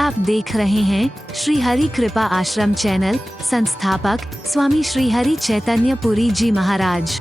आप देख रहे हैं श्री हरि कृपा आश्रम चैनल। संस्थापक स्वामी श्री हरि चैतन्य पुरी जी महाराज।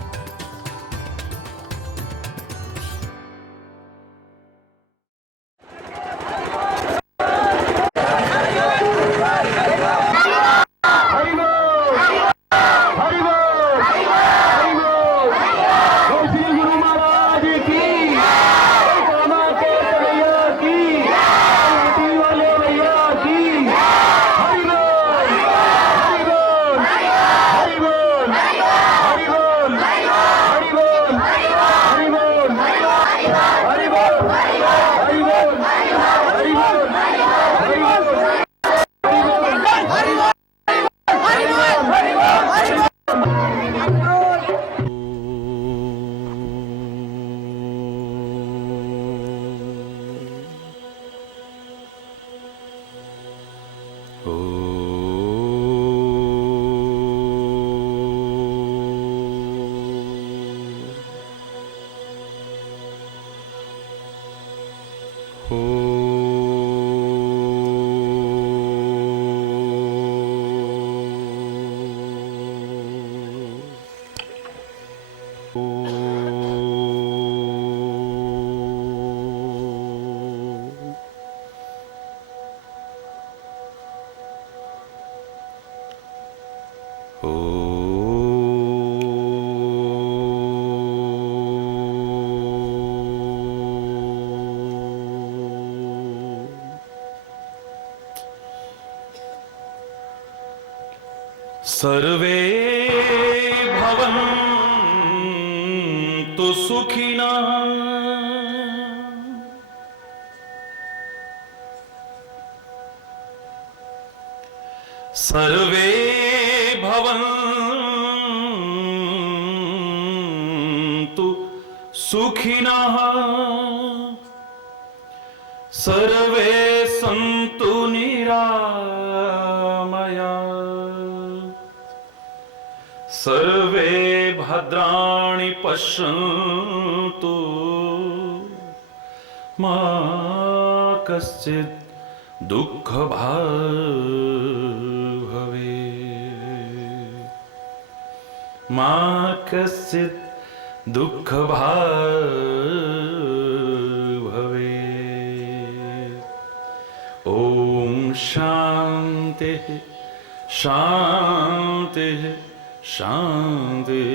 सर्वे भवन्तु सुखिनः सर्वे भवन्तु सुखिनः सर्वे सन्तु निरामयाः सर्वे भद्राणि पश्यन्तु मा कश्चित् दुःखभाग् भवेत् मा कश्चित् दुःखभाग् भवेत्। ॐ शान्तिः शान्तिः शांति।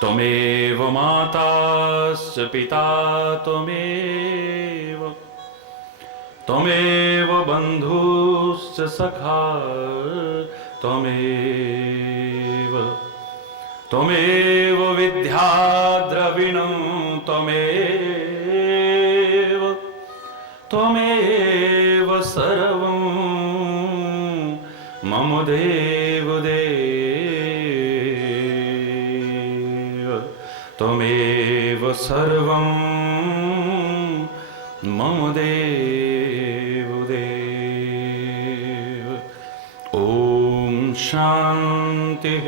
त्वमेव माताश्च पिता त्वमेव बन्धुश्च सखा त्वमेव विद्याद्रविणं त्वमेव सर्वं मम देवदेव त्वमेव सर्वं मम देवदेव। ॐ शान्तिः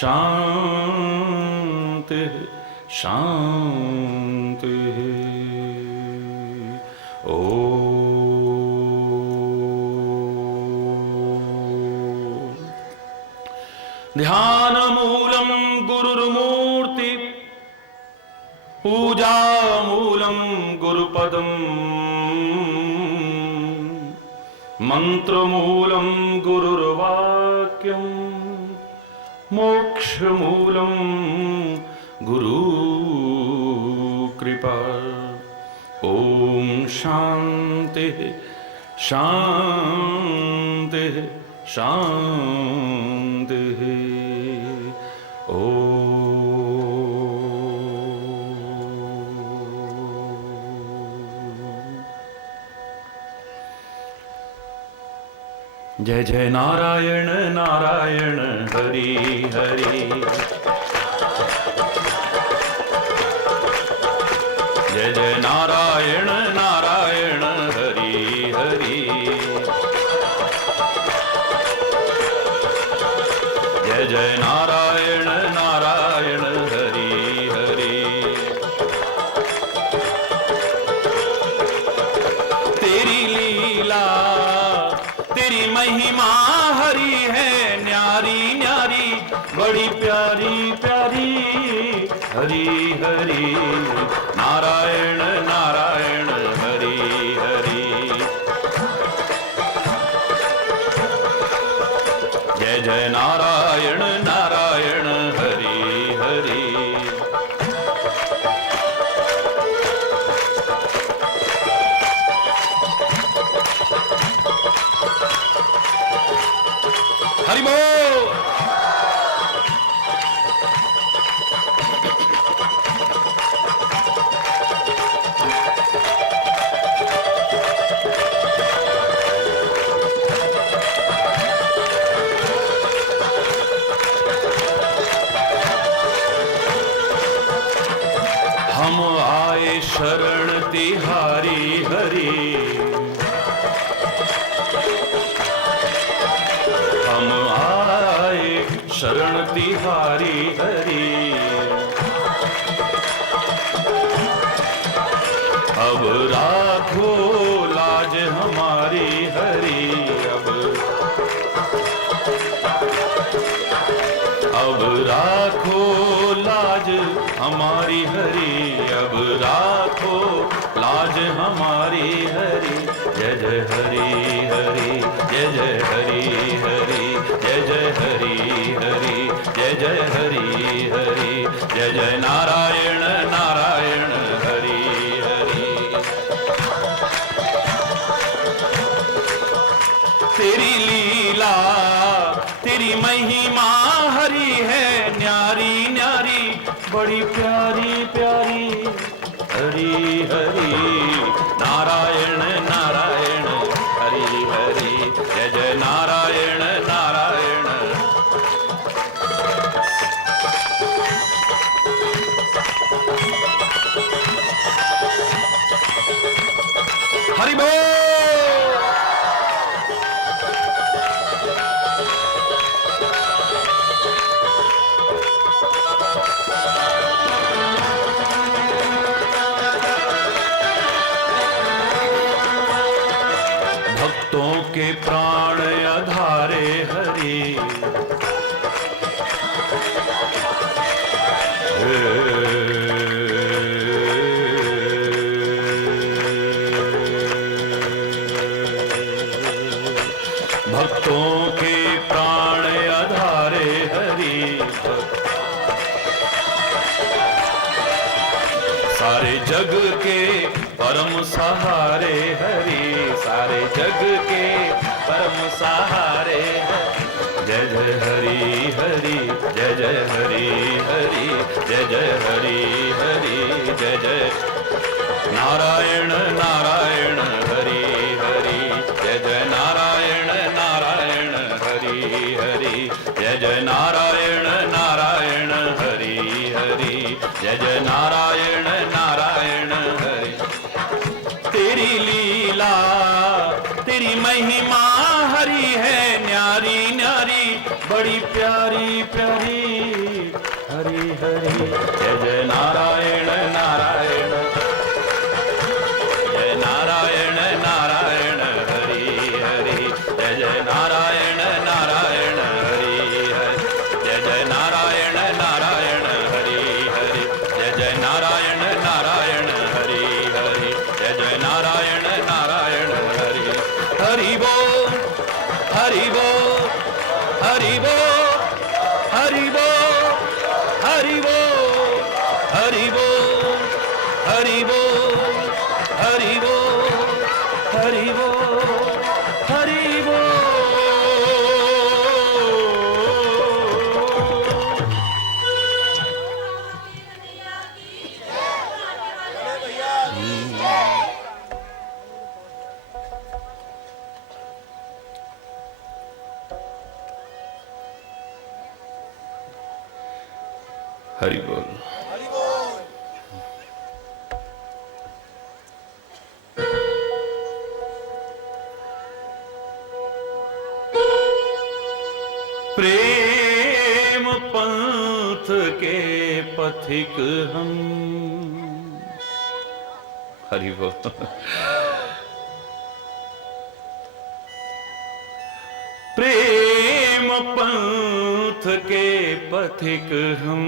शान्तिः शान्तिः। ॐ ध्यानमूलं गुरुर्मूर्ति पूजामूलं गुरुपदं मन्त्रमूलं गुरुर्वाक्यं मोक्षमूलं गुरुकृपा। ॐ शान्तिः शान्तिः शान्तिः। ॐ जय जय नारायण नारायण हरि हरि जय जय नारायण नारायण हरि हरि जय जय नारायण नारायण हरि हरि। तेरी लीला तेरी महिमा हरि है न्यारी न्यारी बड़ी प्यारी प्यारी हरि हरि नारायण नारायण हरि हरि। जय जय नारायण नारायण हरि हरि। हरि बोल। हम आए शरण तिहारी हरि। हम आए शरण तिहारी हरि। अब राखो लाज हमारी हरि। अब राखो लाज हमारी हरि। अब राखो लाज हमारी हरि। जय जय हरि हरि जय जय हरि हरि जय जय हरि हरि जय जय हरि हरि जय जय नारायण नारायण हरि हरि। तेरी लीला तेरी महिमा हरि है न्यारी न्यारी बड़ी प्यारी प्यारी हरि हरि नारायण नारायण हरि हरि जय जय नारायण नारायण। हरि बोल। भक्तों के प्राण आधारे हरि। भक्तों के प्राण आधारे हरि। सारे जग के परम सहारे हरि। सारे जग के परम सहारे हरि। जय जय हरि हरि जय जय हरि हरि जय जय हरि हरि जय जय नारायण नारायण हरि हरि जय जय नारायण नारायण हरि हरि जय जय नारायण नारायण हरि हरि जय जय नारायण नारायण हरि। तेरी लीला तेरी महिमा हरि है न्यारी न्यारी बड़ी प्यारी प्यारी हरि हरि जय जय नारायण नारायण जय नारायण नारायण हरि हरि जय जय नारायण नारायण हरि हरि जय जय नारायण नारायण हरि हरि जय जय नारायण नारायण हरि हरि जय जय नारायण नारायण हरि हरि बोल हरि बोल हरि बोल हरि बोल हरि बोल हरि बोल हरि बोल हरि बोल हरि बोल हरि बोल। हरि बोल। प्रेम पंथ के पथिक हम। हरि बोल। प्रेम पंथ के पथिक हम,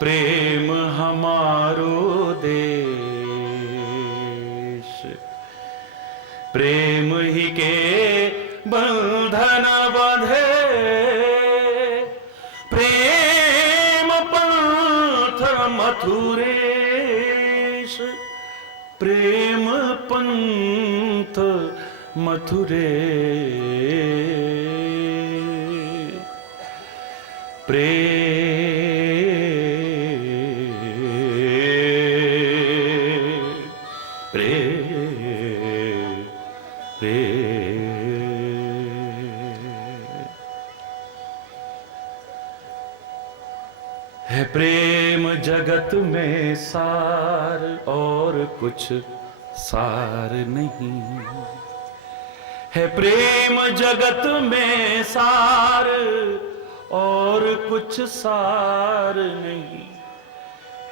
प्रेम हमारो देश, प्रेम ही के बंधन बंधे, प्रेम पंथ मथुरेश, प्रेम पंथ मथुरे, है प्रेम जगत में सार और कुछ सार नहीं, है प्रेम जगत में सार और कुछ सार नहीं,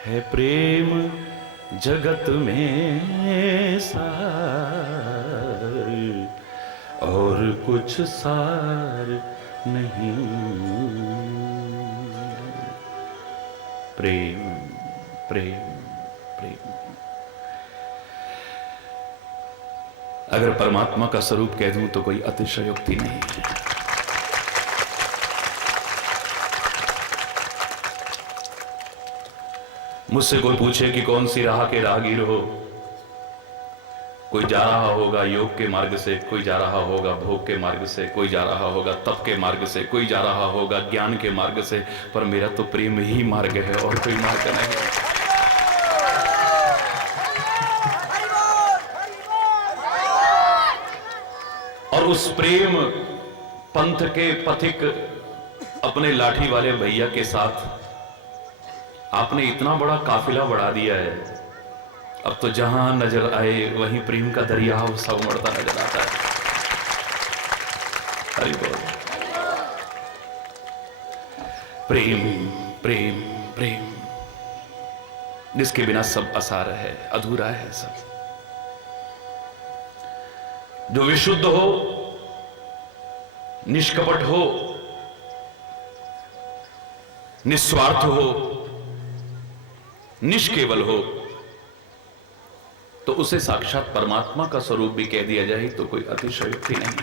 है प्रेम जगत में सार और कुछ सार नहीं। प्रेम प्रेम प्रेम। अगर परमात्मा का स्वरूप कह दूं तो कोई अतिशयोक्ति नहीं है। मुझसे कोई पूछे कि कौन सी राह के राहगीर हो, कोई जा रहा होगा योग के मार्ग से, कोई जा रहा होगा भोग के मार्ग से, कोई जा रहा होगा तप के मार्ग से, कोई जा रहा होगा ज्ञान के मार्ग से, पर मेरा तो प्रेम ही मार्ग है और कोई मार्ग नहीं है। और उस प्रेम पंथ के पथिक अपने लाठी वाले भैया के साथ आपने इतना बड़ा काफिला बढ़ा दिया है, अब तो जहां नजर आए वहीं प्रेम का दरिया सा उमड़ता नजर आता है। हरि बोल। प्रेम प्रेम प्रेम, जिसके बिना सब असार है, अधूरा है सब। जो विशुद्ध हो, निष्कपट हो, निस्वार्थ हो, निष्केवल हो, तो उसे साक्षात परमात्मा का स्वरूप भी कह दिया जाए तो कोई अतिशयोक्ति नहीं।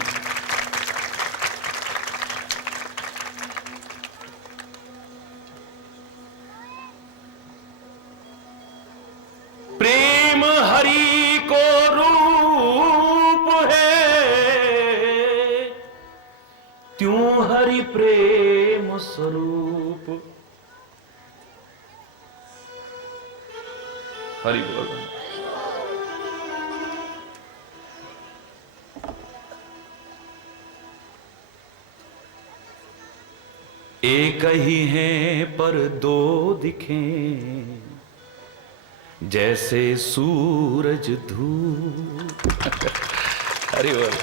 प्रेम हरि को रूप है, त्यों हरि प्रेम स्वरूप। हरि बोल। एक ही हैं पर दो दिखें, जैसे सूरज धूप। अरे बोल।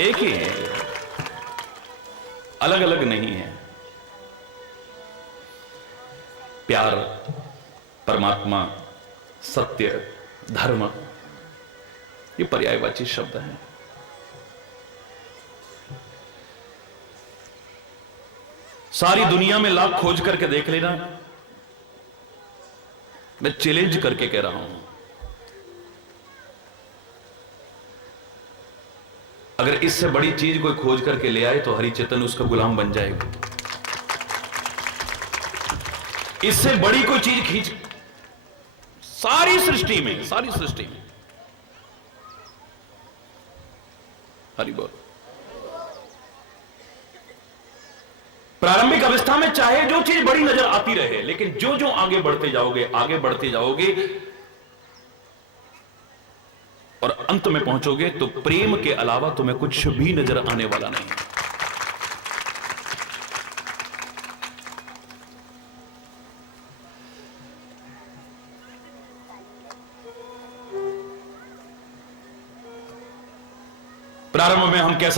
एक ही है, अलग अलग नहीं है। प्यार, परमात्मा, सत्य, धर्म, ये पर्यायवाची शब्द हैं। सारी दुनिया में लाख खोज करके देख लेना, मैं चैलेंज करके कह रहा हूं, अगर इससे बड़ी चीज कोई खोज करके ले आए तो हरिचेतन उसका गुलाम बन जाएगा। इससे बड़ी कोई चीज खींच, सारी सृष्टि में, सारी सृष्टि में। हरि बोल। प्रारंभिक अवस्था में चाहे जो चीज बड़ी नजर आती रहे, लेकिन जो जो आगे बढ़ते जाओगे, आगे बढ़ते जाओगे और अंत में पहुंचोगे तो प्रेम के अलावा तुम्हें कुछ भी नजर आने वाला नहीं। प्रारंभ में हम कह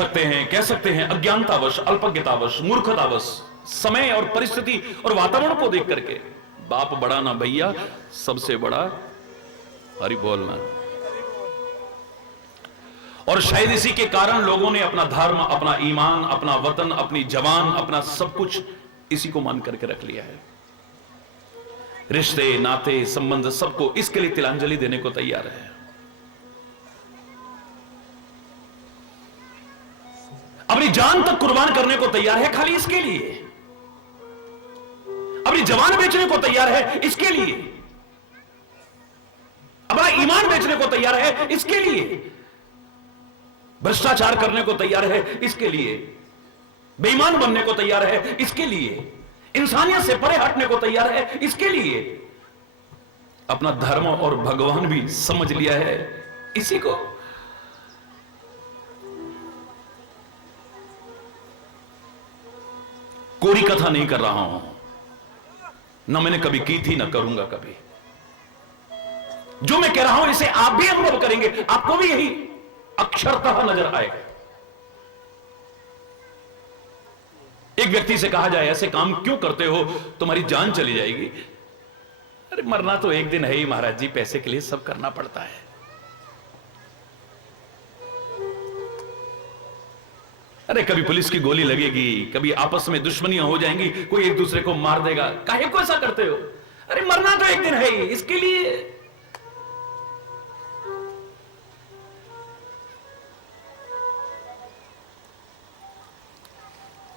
सकते हैं अज्ञानतावश, अल्पज्ञतावश, मूर्खतावश, समय और परिस्थिति और वातावरण को देख करके, बाप बड़ा ना भैया, सबसे बड़ा हरि बोलना। और शायद इसी के कारण लोगों ने अपना धर्म, अपना ईमान, अपना वतन, अपनी जवान, अपना सब कुछ इसी को मान करके रख लिया है। रिश्ते, नाते, संबंध सबको इसके लिए तिलांजलि देने को तैयार है। अपनी जान तक कुर्बान करने को तैयार है खाली इसके लिए। अपनी जवान बेचने को तैयार है इसके लिए। अपना ईमान बेचने को तैयार है इसके लिए। भ्रष्टाचार करने को तैयार है इसके लिए। बेईमान बनने को तैयार है इसके लिए। इंसानियत से परे हटने को तैयार है इसके लिए। अपना धर्म और भगवान भी समझ लिया है इसी को। कोरी कथा नहीं कर रहा हूं, ना मैंने कभी की थी, ना करूंगा कभी। जो मैं कह रहा हूं इसे आप भी अनुभव करेंगे, आपको भी यही अक्षरतः नजर आएगा। एक व्यक्ति से कहा जाए ऐसे काम क्यों करते हो, तुम्हारी जान चली जाएगी। अरे मरना तो एक दिन है ही महाराज जी, पैसे के लिए सब करना पड़ता है। अरे कभी पुलिस की गोली लगेगी, कभी आपस में दुश्मनियां हो जाएंगी, कोई एक दूसरे को मार देगा, काहे को ऐसा करते हो। अरे मरना तो एक दिन है ही, इसके लिए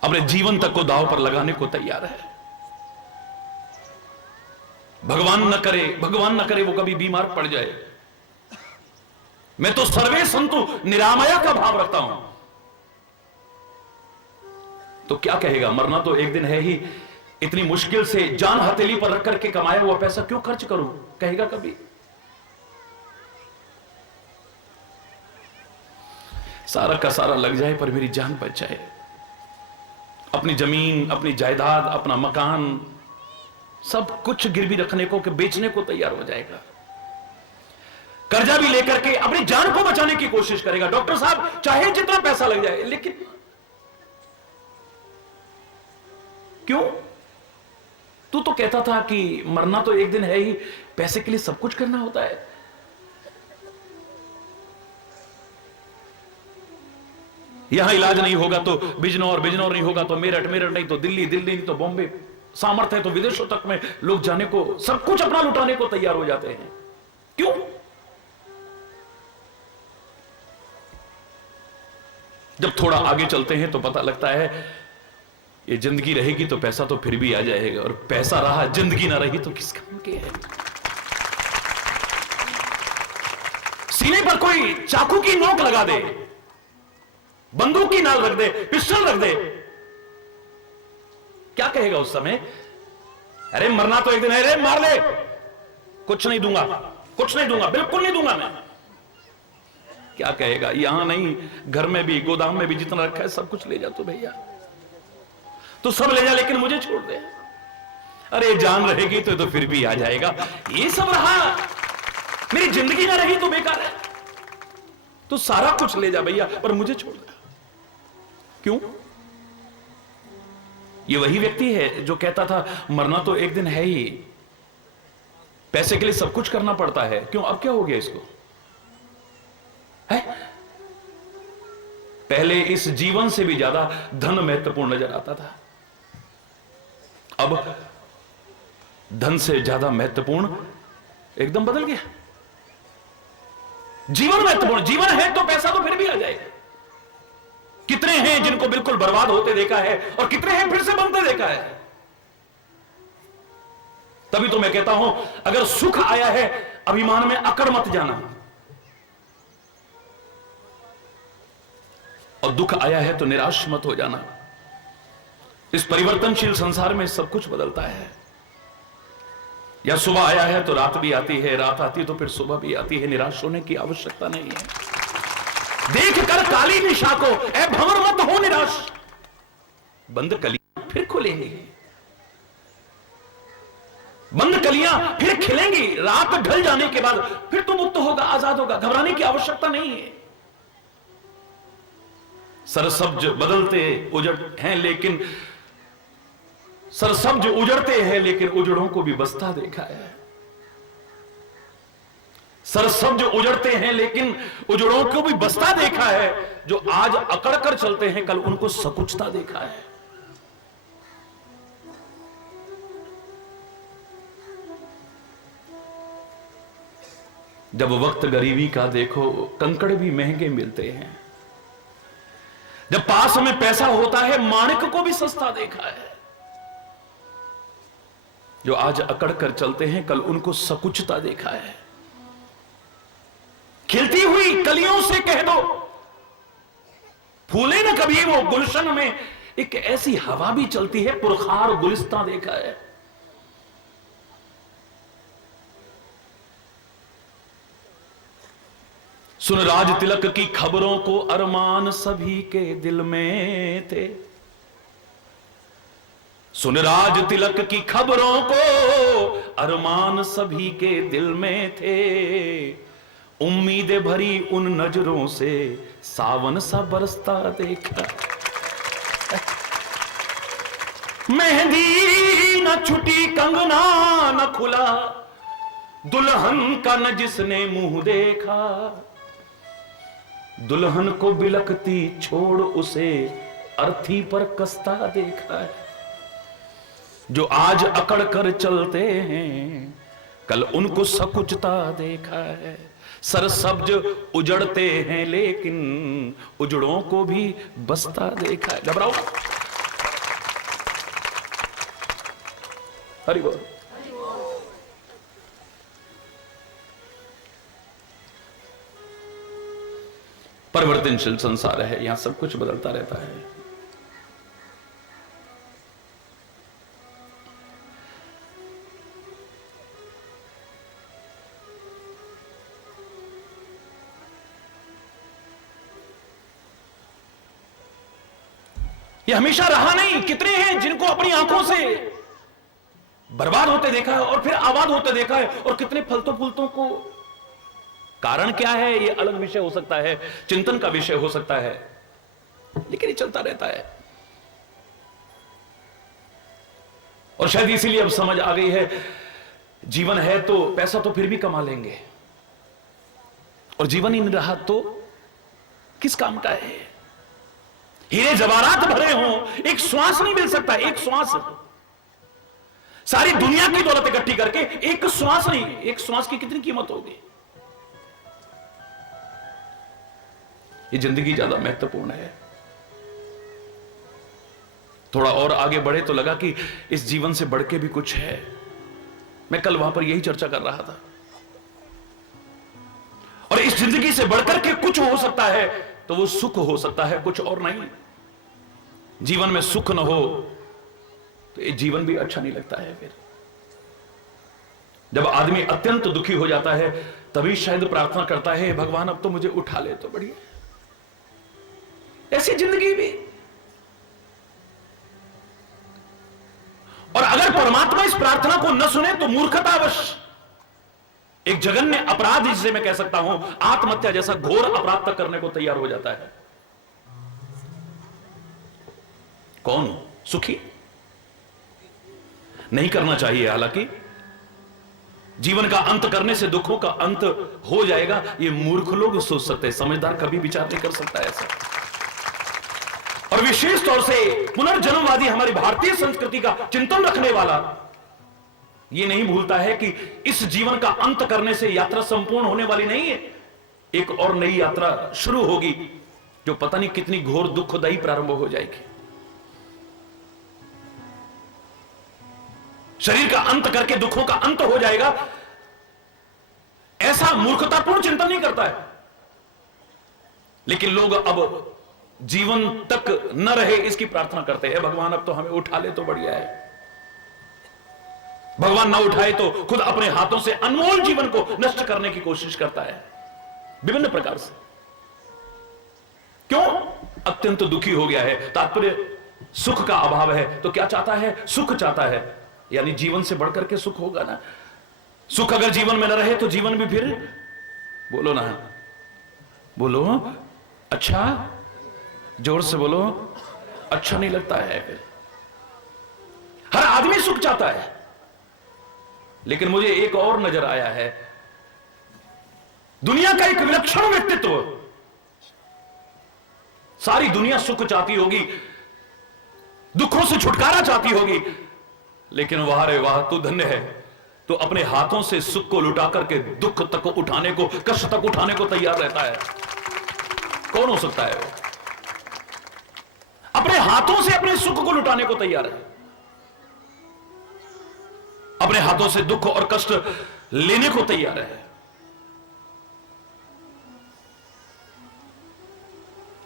अपने जीवन तक को दांव पर लगाने को तैयार है। भगवान न करे वो कभी बीमार पड़ जाए। मैं तो सर्वे संतु निरामया का भाव रखता हूं। तो क्या कहेगा, मरना तो एक दिन है ही, इतनी मुश्किल से जान हथेली पर रख करके कमाया हुआ पैसा क्यों खर्च करूं, कहेगा कभी। सारा का सारा लग जाए पर मेरी जान बच जाए। अपनी जमीन, अपनी जायदाद, अपना मकान, सब कुछ गिरवी रखने को, बेचने को तैयार हो जाएगा। कर्जा भी लेकर के अपनी जान को बचाने की कोशिश करेगा। डॉक्टर साहब चाहे जितना पैसा लग जाए, लेकिन क्यों? तू तो कहता था कि मरना तो एक दिन है ही, पैसे के लिए सब कुछ करना होता है। यहां इलाज नहीं होगा तो बिजनौर नहीं होगा तो मेरठ नहीं तो दिल्ली नहीं तो बॉम्बे, सामर्थ्य है तो विदेशों तक में लोग जाने को, सब कुछ अपना लुटाने को तैयार हो जाते हैं। क्यों? जब थोड़ा आगे चलते हैं तो पता लगता है ये जिंदगी रहेगी तो पैसा तो फिर भी आ जाएगा, और पैसा रहा जिंदगी ना रही तो किस काम के है। सीने पर कोई चाकू की नोक लगा दे, बंदूक की नाल रख दे, पिस्टल रख दे, क्या कहेगा उस समय? अरे मरना तो एक दिन है, अरे मार ले, कुछ नहीं दूंगा, बिल्कुल नहीं दूंगा मैं। क्या कहेगा? यहां नहीं, घर में भी, गोदाम में भी जितना रखा है सब कुछ ले जा तू भैया, तो सब ले जा, लेकिन मुझे छोड़ दे। अरे जान रहेगी तो फिर भी आ जाएगा। ये सब रहा, मेरी जिंदगी ना रही तो बेकार है, तो सारा कुछ ले जा भैया, पर मुझे छोड़ दे। क्यों? ये वही व्यक्ति है जो कहता था मरना तो एक दिन है ही, पैसे के लिए सब कुछ करना पड़ता है। क्यों? अब क्या हो गया इसको? है? पहले इस जीवन से भी ज्यादा धन महत्वपूर्ण नजर आता था, अब धन से ज्यादा महत्वपूर्ण एकदम बदल गया। जीवन महत्वपूर्ण, जीवन है तो पैसा तो फिर भी आ जाएगा। कितने हैं जिनको बिल्कुल बर्बाद होते देखा है, और कितने हैं फिर से बनते देखा है। तभी तो मैं कहता हूं, अगर सुख आया है अभिमान में अकड़ मत जाना, और दुख आया है तो निराश मत हो जाना। इस परिवर्तनशील संसार में सब कुछ बदलता है। या सुबह आया है तो रात भी आती है, रात आती है तो फिर सुबह भी आती है। निराश होने की आवश्यकता नहीं है। देख कर काली निशा को ऐ भंवर मत हो निराश, बंद कलियां फिर खुलेंगी, बंद कलियां फिर खिलेंगी। रात ढल जाने के बाद फिर तो मुक्त होगा, आजाद होगा। घबराने की आवश्यकता नहीं है। सरसब्ज बदलते उजड़ हैं लेकिन सरसब्ज उजड़ते हैं लेकिन उजड़ों को भी बसता देखा है। सरसब्ज उजड़ते हैं लेकिन उजड़ों को भी बसता देखा है। जो आज अकड़ कर चलते हैं कल उनको सकुचता देखा है। जब वक्त गरीबी का देखो कंकड़ भी महंगे मिलते हैं। जब पास में पैसा होता है माणिक को भी सस्ता देखा है। जो आज अकड़ कर चलते हैं कल उनको सकुचता देखा है। खिलती हुई कलियों से कह दो फूले न कभी वो गुलशन में, एक ऐसी हवा भी चलती है पुरखार गुलिस्तां देखा है। सुन राज तिलक की खबरों को अरमान सभी के दिल में थे। सुन राज तिलक की खबरों को अरमान सभी के दिल में थे। उम्मीदें भरी उन नजरों से सावन सा बरसता देखा। मेहंदी न छुटी कंगना न खुला दुल्हन का न जिसने मुंह देखा। दुल्हन को बिलकती छोड़ उसे अर्थी पर कसता देखा है। जो आज अकड़ कर चलते हैं कल उनको सकुचता देखा है। सरसब्ज उजड़ते हैं लेकिन उजड़ों को भी बसता देखा है। घबराओ हरि बोल। परिवर्तनशील संसार है, यहां सब कुछ बदलता रहता है। ये हमेशा रहा नहीं। कितने हैं जिनको अपनी आंखों से बर्बाद होते देखा है और फिर आबाद होते देखा है। और कितने फलतों फूलतों को, कारण क्या है ये अलग विषय हो सकता है, चिंतन का विषय हो सकता है, लेकिन ये चलता रहता है। और शायद इसीलिए अब समझ आ गई है जीवन है तो पैसा तो फिर भी कमा लेंगे, और जीवन ही नहीं रहा तो किस काम का है। हीरे जवाहरात भरे हों, एक श्वास नहीं मिल सकता। एक श्वास, सारी दुनिया की दौलत इकट्ठी करके एक श्वास नहीं, एक श्वास की कितनी कीमत होगी। ये जिंदगी ज्यादा महत्वपूर्ण है। थोड़ा और आगे बढ़े तो लगा कि इस जीवन से बढ़ के भी कुछ है। मैं कल वहां पर यही चर्चा कर रहा था। और इस जिंदगी से बढ़कर के कुछ हो सकता है तो वो सुख हो सकता है, कुछ और नहीं। जीवन में सुख न हो तो ये जीवन भी अच्छा नहीं लगता है। फिर जब आदमी अत्यंत दुखी हो जाता है तभी शायद प्रार्थना करता है भगवान अब तो मुझे उठा ले तो बढ़िया। ऐसी जिंदगी भी। और अगर परमात्मा इस प्रार्थना को न सुने तो मूर्खतावश एक जघन्य अपराध, जिसे मैं कह सकता हूं आत्महत्या जैसा घोर अपराध तक करने को तैयार हो जाता है। कौन? सुखी? नहीं करना चाहिए। हालांकि जीवन का अंत करने से दुखों का अंत हो जाएगा, ये मूर्ख लोग सोच सकते हैं, समझदार कभी विचार नहीं कर सकता ऐसा। और विशेष तौर से पुनर्जन्मवादी हमारी भारतीय संस्कृति का चिंतन रखने वाला ये नहीं भूलता है कि इस जीवन का अंत करने से यात्रा संपूर्ण होने वाली नहीं है। एक और नई यात्रा शुरू होगी जो पता नहीं कितनी घोर दुखदायी प्रारंभ हो जाएगी। शरीर का अंत करके दुखों का अंत हो जाएगा, ऐसा मूर्खतापूर्ण चिंतन नहीं करता है। लेकिन लोग अब जीवन तक न रहे इसकी प्रार्थना करते हैं। भगवान अब तो हमें उठा ले तो बढ़िया है। भगवान ना उठाए तो खुद अपने हाथों से अनमोल जीवन को नष्ट करने की कोशिश करता है विभिन्न प्रकार से। क्यों? अत्यंत दुखी हो गया है। तात्पर्य सुख का अभाव है तो क्या चाहता है? सुख चाहता है। यानी जीवन से बढ़कर के सुख होगा ना। सुख अगर जीवन में न रहे तो जीवन भी फिर, बोलो ना, बोलो, अच्छा, जोर से बोलो, अच्छा नहीं लगता है। हर आदमी सुख चाहता है, लेकिन मुझे एक और नजर आया है, दुनिया का एक विलक्षण व्यक्तित्व, सारी दुनिया सुख चाहती होगी, दुखों से छुटकारा चाहती होगी, लेकिन वाह रे वाह, तू धन्य है, तो अपने हाथों से सुख को लुटा करके दुख तक उठाने को, कष्ट तक उठाने को तैयार रहता है। कौन हो सकता है वो? अपने हाथों से अपने सुख को लुटाने को तैयार है, अपने हाथों से दुख और कष्ट लेने को तैयार है।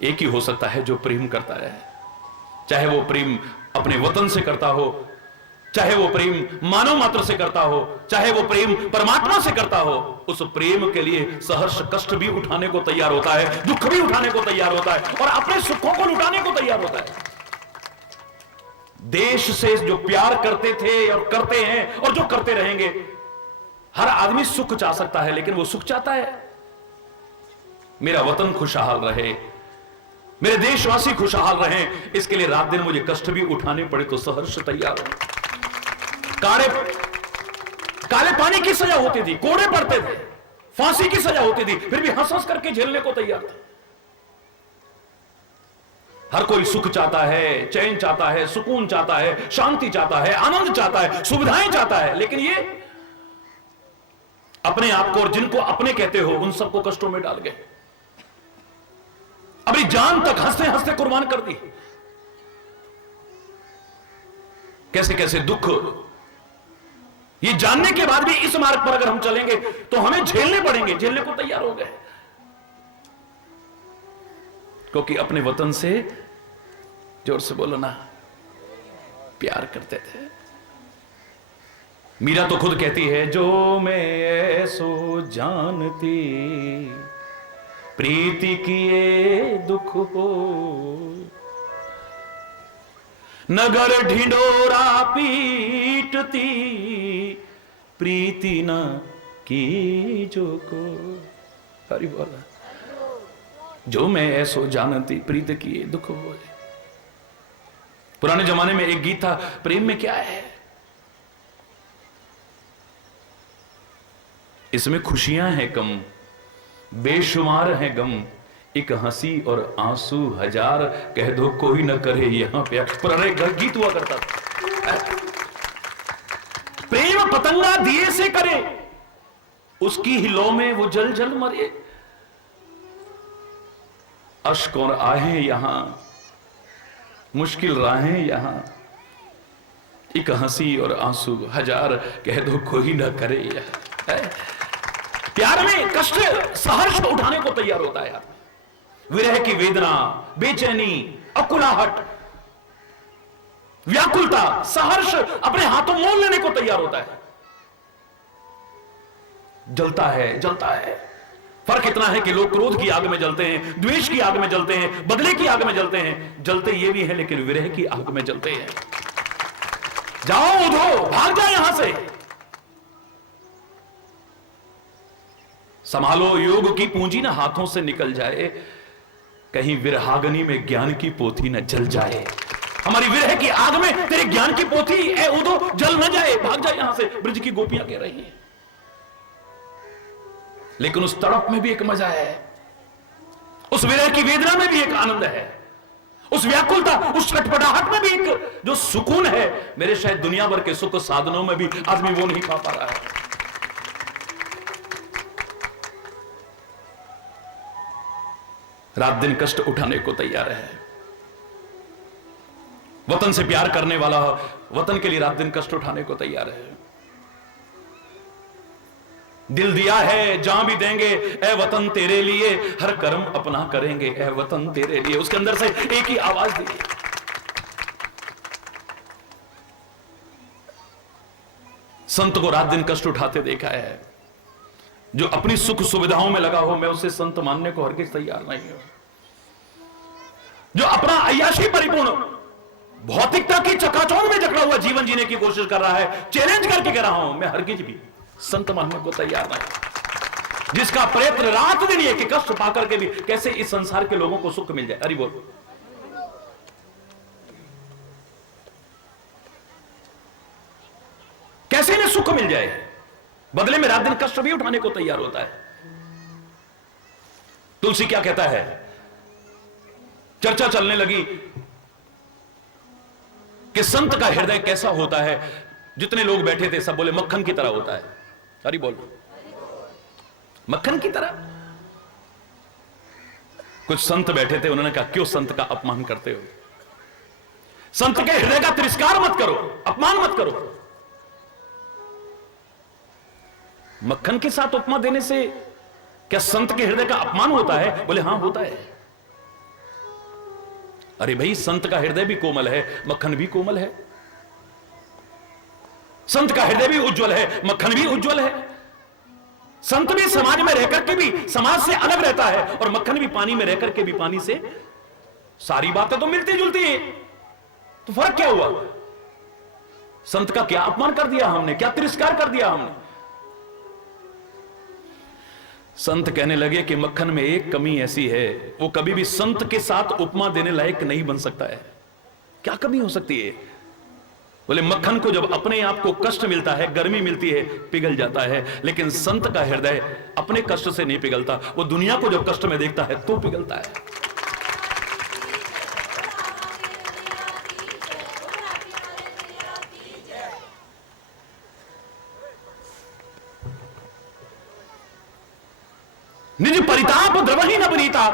एक ही हो सकता है जो प्रेम करता है, चाहे वो प्रेम अपने वतन से करता हो, चाहे वो प्रेम मानव मात्र से करता हो, चाहे वो प्रेम परमात्मा से करता हो, उस प्रेम के लिए सहर्ष कष्ट भी उठाने को तैयार होता है, दुख भी उठाने को तैयार होता है, और अपने सुखों को लुटाने को तैयार होता है। देश से जो प्यार करते थे और करते हैं और जो करते रहेंगे, हर आदमी सुख चाह सकता है, लेकिन वो सुख चाहता है मेरा वतन खुशहाल रहे, मेरे देशवासी खुशहाल रहें, इसके लिए रात दिन मुझे कष्ट भी उठाने पड़े तो सहर्ष तैयार हूं। काले पानी की सजा होती थी, कोड़े पड़ते थे, फांसी की सजा होती थी, फिर भी हंस हंस करके झेलने को तैयार थे। हर कोई सुख चाहता है, चैन चाहता है, सुकून चाहता है, शांति चाहता है, आनंद चाहता है, सुविधाएं चाहता है, लेकिन ये अपने आप को और जिनको अपने कहते हो उन सबको कष्टों में डाल गए, अपनी जान तक हंसते हंसते कुर्बान कर दी। कैसे कैसे दुख, ये जानने के बाद भी इस मार्ग पर अगर हम चलेंगे तो हमें झेलने पड़ेंगे, झेलने को तैयार हो गए, क्योंकि अपने वतन से, जोर से बोलो ना, प्यार करते थे। मीरा तो खुद कहती है, जो मैं ऐसो जानती प्रीति किए दुख हो, नगर ढिंडोरा पीटती प्रीति न की जो को। हरि बोला, जो मैं ऐसो जानती प्रीति किए दुख हो। पुराने जमाने में एक गीत था, प्रेम में क्या है, इसमें खुशियां हैं कम, बेशुमार है गम, एक हंसी और आंसू हजार, कह दो कोई न करे यहां पे। पुराने गीत हुआ करता था, प्रेम पतंगा दिए से करे, उसकी ही लौ में वो जल जल मरे, अश्क और आहें यहां, मुश्किल राहें यहां, एक हंसी और आंसू हजार, कह दो कोई न करे यह। प्यार में कष्ट सहर्ष उठाने को तैयार होता है यार, विरह की वेदना, बेचैनी, अकुलाहट, व्याकुलता, सहर्ष अपने हाथों मोल लेने को तैयार होता है, जलता है, जलता है। फर्क इतना है कि लोग क्रोध की आग में जलते हैं, द्वेष की आग में जलते हैं, बदले की आग में जलते हैं, जलते ये भी है लेकिन विरह की आग में जलते हैं। जाओ उधो, भाग जाओ यहां से, संभालो योग की पूंजी ना हाथों से निकल जाए, कहीं विरहाग्नि में ज्ञान की पोथी न जल जाए। हमारी विरह की आग में तेरे ज्ञान की पोथी ए उदो जल न जाए, भाग जाए यहां से, ब्रज की गोपियां कह रही हैं। लेकिन उस तड़प में भी एक मजा है, उस विरह की वेदना में भी एक आनंद है, उस व्याकुलता, उस छटपटाहट में भी एक जो सुकून है, मेरे शायद दुनिया भर के सुख साधनों में भी आदमी वो नहीं पा रहा है। रात दिन कष्ट उठाने को तैयार है, वतन से प्यार करने वाला वतन के लिए रात दिन कष्ट उठाने को तैयार है। दिल दिया है जान भी देंगे ए वतन तेरे लिए, हर कर्म अपना करेंगे ए वतन तेरे लिए। उसके अंदर से एक ही आवाज दी, संत को रात दिन कष्ट उठाते देखा है। जो अपनी सुख सुविधाओं में लगा हो, मैं उसे संत मानने को हरगिज तैयार नहीं हूं। जो अपना अय्याशी परिपूर्ण भौतिकता की चकाचौंध में जकड़ा हुआ जीवन जीने की कोशिश कर रहा है, चैलेंज करके कह रहा हूं, मैं हरगिज भी संत मानने को तैयार नहीं। जिसका प्रयत्न रात दिन ये कि कष्ट पाकर के भी कैसे इस संसार के लोगों को सुख मिल जाए। अरे बोल, मिल जाए, बदले में रात दिन कष्ट भी उठाने को तैयार होता है। तुलसी क्या कहता है? चर्चा चलने लगी कि संत का हृदय कैसा होता है। जितने लोग बैठे थे सब बोले मक्खन की तरह होता है। हरि बोल। मक्खन की तरह। कुछ संत बैठे थे, उन्होंने कहा क्यों संत का अपमान करते हो? संत के हृदय का तिरस्कार मत करो, अपमान मत करो। मक्खन के साथ उपमा देने से क्या संत के हृदय का अपमान होता है? बोले हां होता है। अरे भाई, संत का हृदय भी कोमल है, मक्खन भी कोमल है। संत का हृदय भी उज्जवल है, मक्खन भी उज्जवल है। संत भी समाज में रहकर के भी समाज से अलग रहता है, और मक्खन भी पानी में रहकर के भी पानी से। सारी बातें तो मिलती जुलती हैं, तो फर्क क्या हुआ? संत का क्या अपमान कर दिया हमने, क्या तिरस्कार कर दिया हमने? संत कहने लगे कि मक्खन में एक कमी ऐसी है, वो कभी भी संत के साथ उपमा देने लायक नहीं बन सकता है। क्या कमी हो सकती है? बोले मक्खन को जब अपने आप को कष्ट मिलता है, गर्मी मिलती है, पिघल जाता है, लेकिन संत का हृदय अपने कष्ट से नहीं पिघलता। वो दुनिया को जब कष्ट में देखता है तो पिघलता है। निज परिताप द्रवहि न पुनीता,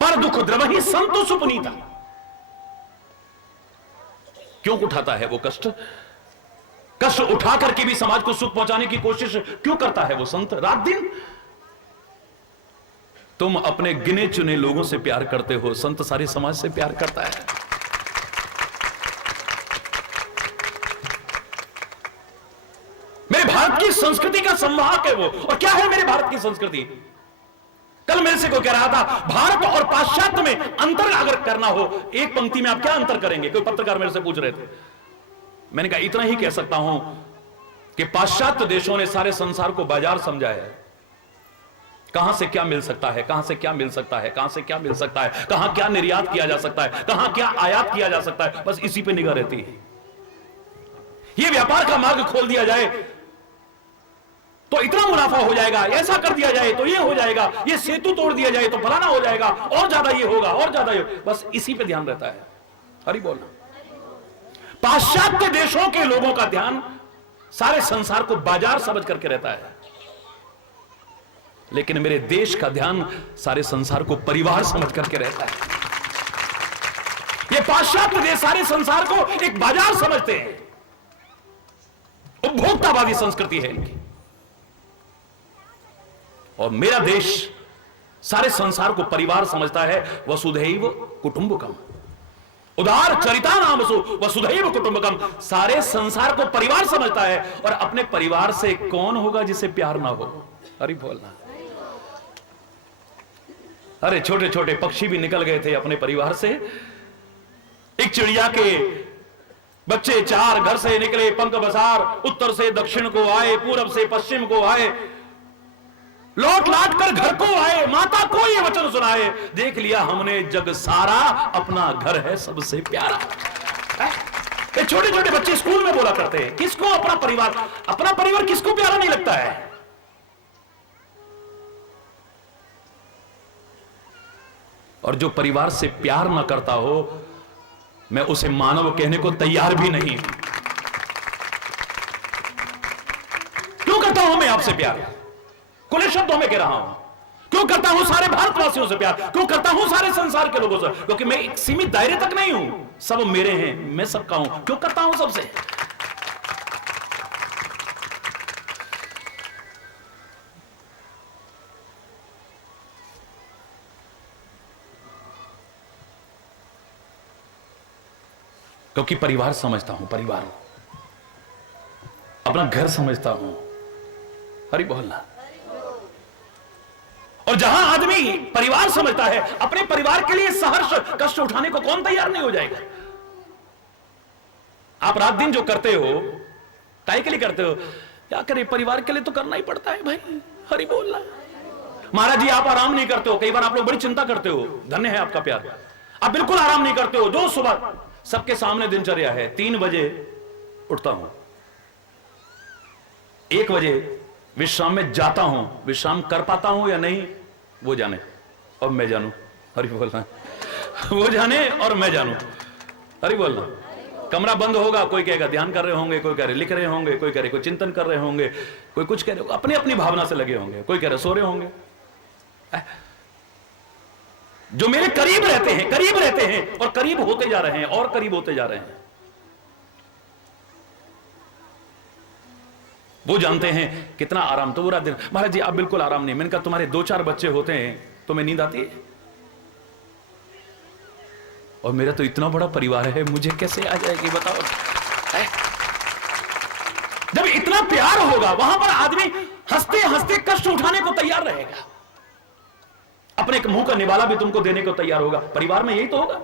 पर दुख द्रवहि संतो सुपुनीता। क्यों उठाता है वो कष्ट? कष्ट उठा करके भी समाज को सुख पहुंचाने की कोशिश क्यों करता है वो संत रात दिन? तुम अपने गिने चुने लोगों से प्यार करते हो, संत सारे समाज से प्यार करता है। मेरे भारत की संस्कृति का संवाहक है वो। और क्या है मेरे भारत की संस्कृति? कल मेरे से कोई कह रहा था भारत और पाश्चात्य में अंतर अगर करना हो, एक पंक्ति में आप क्या अंतर करेंगे? कोई पत्रकार मेरे से पूछ रहे थे। मैंने कहा इतना ही कह सकता हूं कि पाश्चात्य देशों ने सारे संसार को बाजार समझा है। कहां से क्या मिल सकता है, कहां से क्या मिल सकता है, कहां से क्या मिल सकता है, कहां क्या निर्यात किया जा सकता है, कहां क्या आयात किया जा सकता है, बस इसी पे निगाह रहती है। यह व्यापार का मार्ग खोल दिया जाए तो इतना मुनाफा हो जाएगा, ऐसा कर दिया जाए तो ये हो जाएगा, ये सेतु तोड़ दिया जाए तो फलाना हो जाएगा, और ज्यादा ये होगा, और ज्यादा ये, बस इसी पे ध्यान रहता है। हरि बोलना। पाश्चात्य देशों के लोगों का ध्यान सारे संसार को बाजार समझ करके रहता है, लेकिन मेरे देश का ध्यान सारे संसार को परिवार समझ करके रहता है। ये पाश्चात्य देश सारे संसार को एक बाजार समझते हैं। उपभोक्तावादी संस्कृति है इनकी। और मेरा देश सारे संसार को परिवार समझता है। वसुधैव कुटुंबकम, उदार चरिता नामसु वसुधैव कुटुंबकम। सारे संसार को परिवार समझता है, और अपने परिवार से कौन होगा जिसे प्यार ना हो? अरे बोलना। अरे छोटे छोटे पक्षी भी निकल गए थे अपने परिवार से। एक चिड़िया के बच्चे 4 घर से निकले, पंख बसार, उत्तर से दक्षिण को आए, पूरब से पश्चिम को आए, लौट लाट कर घर को आए, माता को ये वचन सुनाए, देख लिया हमने जग सारा, अपना घर है सबसे प्यारा। ये छोटे छोटे बच्चे स्कूल में बोला करते हैं। किसको अपना परिवार किसको प्यारा नहीं लगता है? और जो परिवार से प्यार ना करता हो, मैं उसे मानव कहने को तैयार भी नहीं। क्यों करता हूं मैं आपसे प्यार? खुले शब्दों में कह रहा हूं। क्यों करता हूं सारे भारतवासियों से प्यार? क्यों करता हूं सारे संसार के लोगों से? क्योंकि मैं एक सीमित दायरे तक नहीं हूं, सब मेरे हैं, मैं सबका हूं। क्यों करता हूं सबसे? क्योंकि परिवार समझता हूं, परिवार अपना घर समझता हूं। हरि बोलना। और जहां आदमी परिवार समझता है, अपने परिवार के लिए सहर्ष कष्ट उठाने को कौन तैयार नहीं हो जाएगा? आप रात दिन जो करते हो, काय के लिए करते हो? क्या करें, परिवार के लिए तो करना ही पड़ता है भाई। हरि बोलना। महाराज जी, आप आराम नहीं करते हो। कई बार आप लोग बड़ी चिंता करते हो, धन्य है आपका प्यार। आप बिल्कुल आराम नहीं करते हो। जो सुबह सबके सामने दिनचर्या है, 3 बजे उठता हूं, 1 बजे विश्राम में जाता हूं, विश्राम कर पाता हूं या नहीं वो जाने और मैं जानू। हरि बोलना, वो जाने और मैं जानू। हरि बोलना। कमरा बंद होगा, कोई कहेगा ध्यान कर रहे होंगे, कोई कह रहे लिख रहे होंगे, कोई कह रहे कोई चिंतन कर रहे होंगे, कोई कुछ कह रहे, अपनी अपनी भावना से लगे होंगे, कोई कह रहे सो रहे होंगे। जो मेरे करीब रहते हैं, करीब रहते हैं और करीब होते जा रहे हैं और करीब होते जा रहे हैं, वो जानते हैं कितना आराम। तो पूरा दिन महाराज जी आप बिल्कुल आराम नहीं। मैंने कहा तुम्हारे 2-4 बच्चे होते हैं तुम्हें नींद आती है? और मेरा तो इतना बड़ा परिवार है, मुझे कैसे आ जाएगी बताओ। जब इतना प्यार होगा वहां पर आदमी हंसते हंसते कष्ट उठाने को तैयार रहेगा, अपने मुंह का निवाला भी तुमको देने को तैयार होगा। परिवार में यही तो होगा।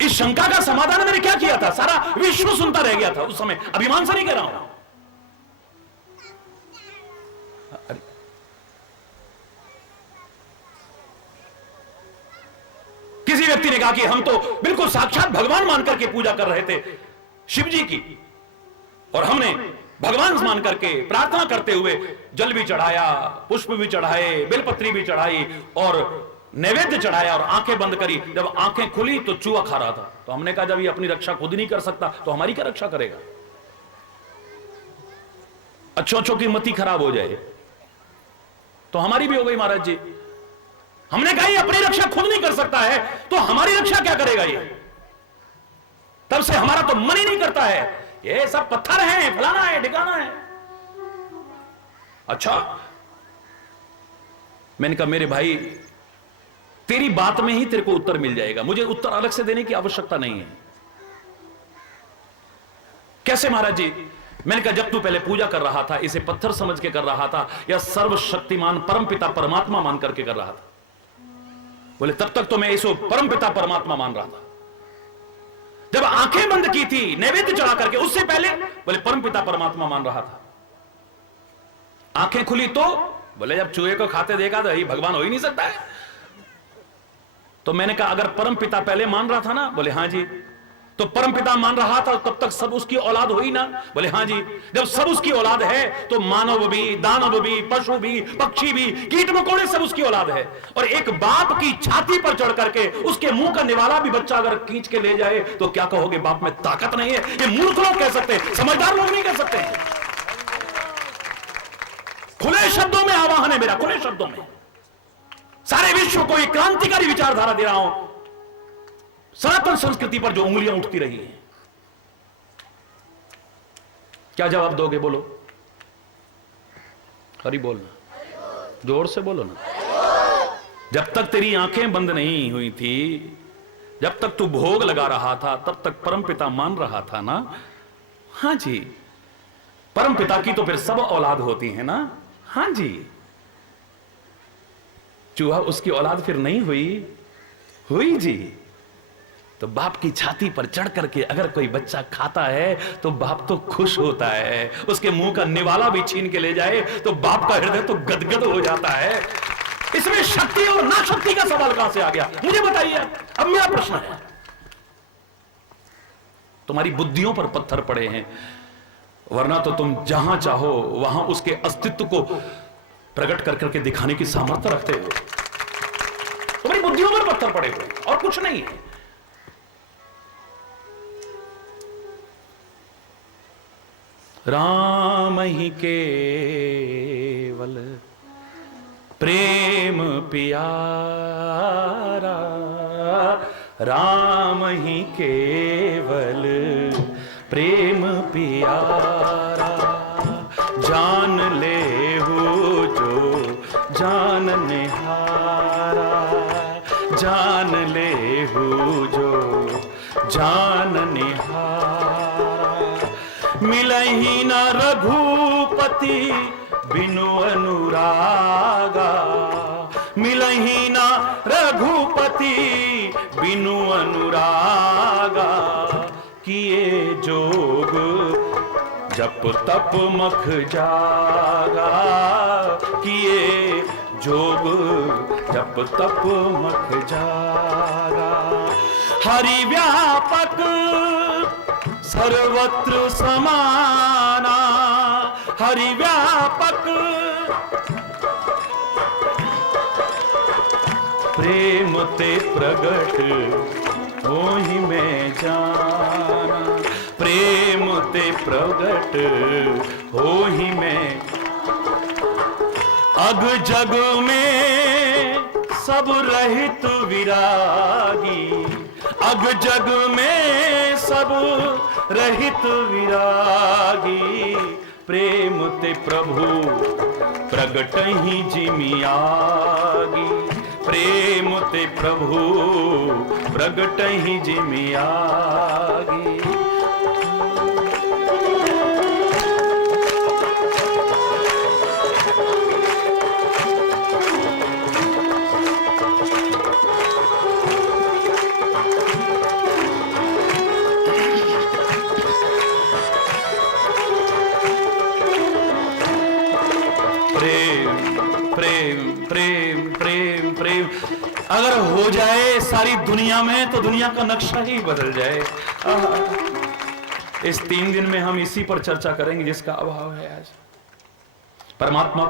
इस शंका का समाधान मैंने क्या किया था? सारा विश्व सुनता रह गया था उस समय। अभिमान से नहीं कह रहा हूं। किसी व्यक्ति ने कहा कि हम तो बिल्कुल साक्षात भगवान मानकर के पूजा कर रहे थे शिव जी की, और हमने भगवान मान करके प्रार्थना करते हुए जल भी चढ़ाया, पुष्प भी चढ़ाए, बेलपत्री भी चढ़ाई और नैवेद्य चढ़ाया और आंखें बंद करी। जब आंखें खुली तो चूहा खा रहा था। तो हमने कहा जब ये अपनी रक्षा खुद नहीं कर सकता तो हमारी क्या रक्षा करेगा? अच्छों की मति खराब हो जाए तो हमारी भी हो गई महाराज जी। हमने कहा ये अपनी रक्षा खुद नहीं कर सकता है तो हमारी रक्षा क्या करेगा ये? तब से हमारा तो मन ही नहीं करता है, ये सब पत्थर हैं, फलाना है, ढिकाना है। अच्छा, मैंने कहा मेरे भाई तेरी बात में ही तेरे को उत्तर मिल जाएगा, मुझे उत्तर अलग से देने की आवश्यकता नहीं है। कैसे महाराज जी? मैंने कहा जब तू पहले पूजा कर रहा था इसे पत्थर समझ के कर रहा था या सर्वशक्तिमान परमपिता परमात्मा मान करके कर रहा था? बोले तब तक तो मैं इसको परमपिता परमात्मा मान रहा था। जब आंखें बंद की थी नैवेद्य चढ़ा करके उससे पहले बोले परमपिता परमात्मा मान रहा था। आंखें खुली तो बोले जब चूहे को खाते देखा तो ये भगवान हो ही नहीं सकता है। तो मैंने कहा अगर परमपिता पहले मान रहा था ना? बोले हां जी। तो परमपिता मान रहा था तब तक सब उसकी औलाद हुई ना? बोले हां जी। जब सब उसकी औलाद है तो मानव भी, दानव भी, पशु भी, पक्षी भी, कीट मकोड़े सब उसकी औलाद है। और एक बाप की छाती पर चढ़ करके उसके मुंह का निवाला भी बच्चा अगर खींच के ले जाए तो क्या कहोगे? बाप में ताकत नहीं है? ये मूर्ख लोग कह सकते हैं, समझदार लोग नहीं कह सकते। खुले शब्दों में आवाहन है मेरा, खुले शब्दों में सारे विश्व को एक क्रांतिकारी विचारधारा दे रहा हूं। सनातन संस्कृति पर जो उंगलियां उठती रही हैं, क्या जवाब दोगे? बोलो। हरि बोलना, जोर से बोलो ना। जब तक तेरी आंखें बंद नहीं हुई थी, जब तक तू भोग लगा रहा था तब तक परमपिता मान रहा था ना? हां जी। परमपिता की तो फिर सब औलाद होती है ना? हां जी। चूहा उसकी औलाद फिर नहीं हुई? हुई जी। तो बाप की छाती पर चढ़ करके अगर कोई बच्चा खाता है तो बाप तो खुश होता है। उसके मुंह का निवाला भी छीन के ले जाए तो बाप का हृदय तो गदगद हो जाता है। इसमें शक्ति और ना शक्ति का सवाल कहां से आ गया? मुझे बताइए। अब मेरा प्रश्न है, तुम्हारी बुद्धियों पर पत्थर पड़े हैं, वरना तो तुम जहां चाहो वहां उसके अस्तित्व को प्रकट कर करके दिखाने की सामर्थ्य रखते हो। तुम्हारी बुद्धियों पर पत्थर पड़े हुए और कुछ नहीं है। राम ही केवल प्रेम प्यारा, राम ही केवल प्रेम प्यारा। जान ले हो जो जान निहारा, जान ले हो जो जान निहारा। मिलही न रघुपति बिनु अनुरागा, मिलही न रघुपति बिनु अनुरागा। किए जोग जप तप मख जागा, किए जोग जप तप मख जागा। हरि व्यापक सर्वत्र समाना, हरि व्यापक, प्रेम ते प्रगट होहि मैं जाना, प्रेम ते प्रगट होहि मैं। अग जग में सब रहित विरागी, अग जग में सब रहित विरागी, प्रेम ते प्रभु प्रगटहि जिमियागी, प्रेम ते प्रभु प्रगटहि जिमियागी। प्रेम अगर हो जाए सारी दुनिया में तो दुनिया का नक्शा ही बदल जाए। इस 3 दिन में हम इसी पर चर्चा करेंगे जिसका अभाव है आज। परमात्मा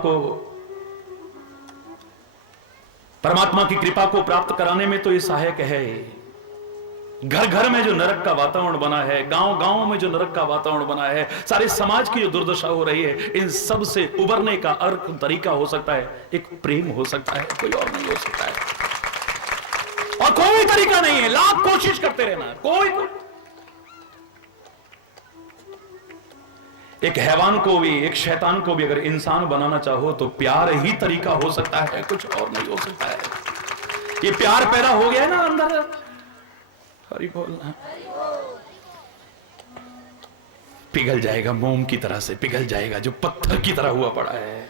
की कृपा को प्राप्त कराने में तो ये सहायक है। घर घर में जो नरक का वातावरण बना है, गांव गांव में जो नरक का वातावरण बना है, सारे समाज की जो दुर्दशा हो रही है, इन सब से उबरने का अर्थ तरीका हो सकता है एक प्रेम हो सकता है, कोई और नहीं हो सकता है। और कोई तरीका नहीं है, लाख कोशिश करते रहना, कोई एक हैवान को भी, एक शैतान को भी अगर इंसान बनाना चाहो तो प्यार ही तरीका हो सकता है, कुछ और नहीं हो सकता है। ये प्यार पैदा हो गया है ना अंदर, हरि बोलना, पिघल जाएगा, मोम की तरह से पिघल जाएगा जो पत्थर की तरह हुआ पड़ा है।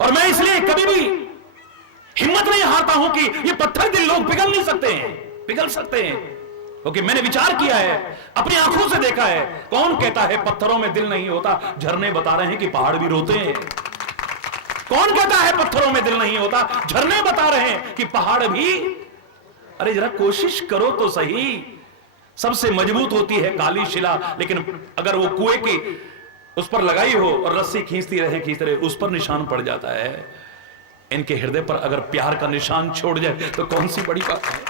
और मैं इसलिए कभी भी हिम्मत नहीं हारता हूं कि ये पत्थर दिल लोग पिघल नहीं सकते हैं, पिघल सकते हैं, क्योंकि मैंने विचार किया है, अपनी आंखों से देखा है। कौन कहता है पत्थरों में दिल नहीं होता? झरने बता रहे हैं कि पहाड़ भी रोते हैं। कौन कहता है पत्थरों में दिल नहीं होता? झरने बता रहे हैं कि पहाड़ भी। अरे जरा कोशिश करो तो सही। सबसे मजबूत होती है काली शिला, लेकिन अगर वो कुएं की उस पर लगाई हो और रस्सी खींचती रहे, उस पर निशान पड़ जाता है। इनके हृदय पर अगर प्यार का निशान छोड़ जाए तो कौन सी बड़ी बात है।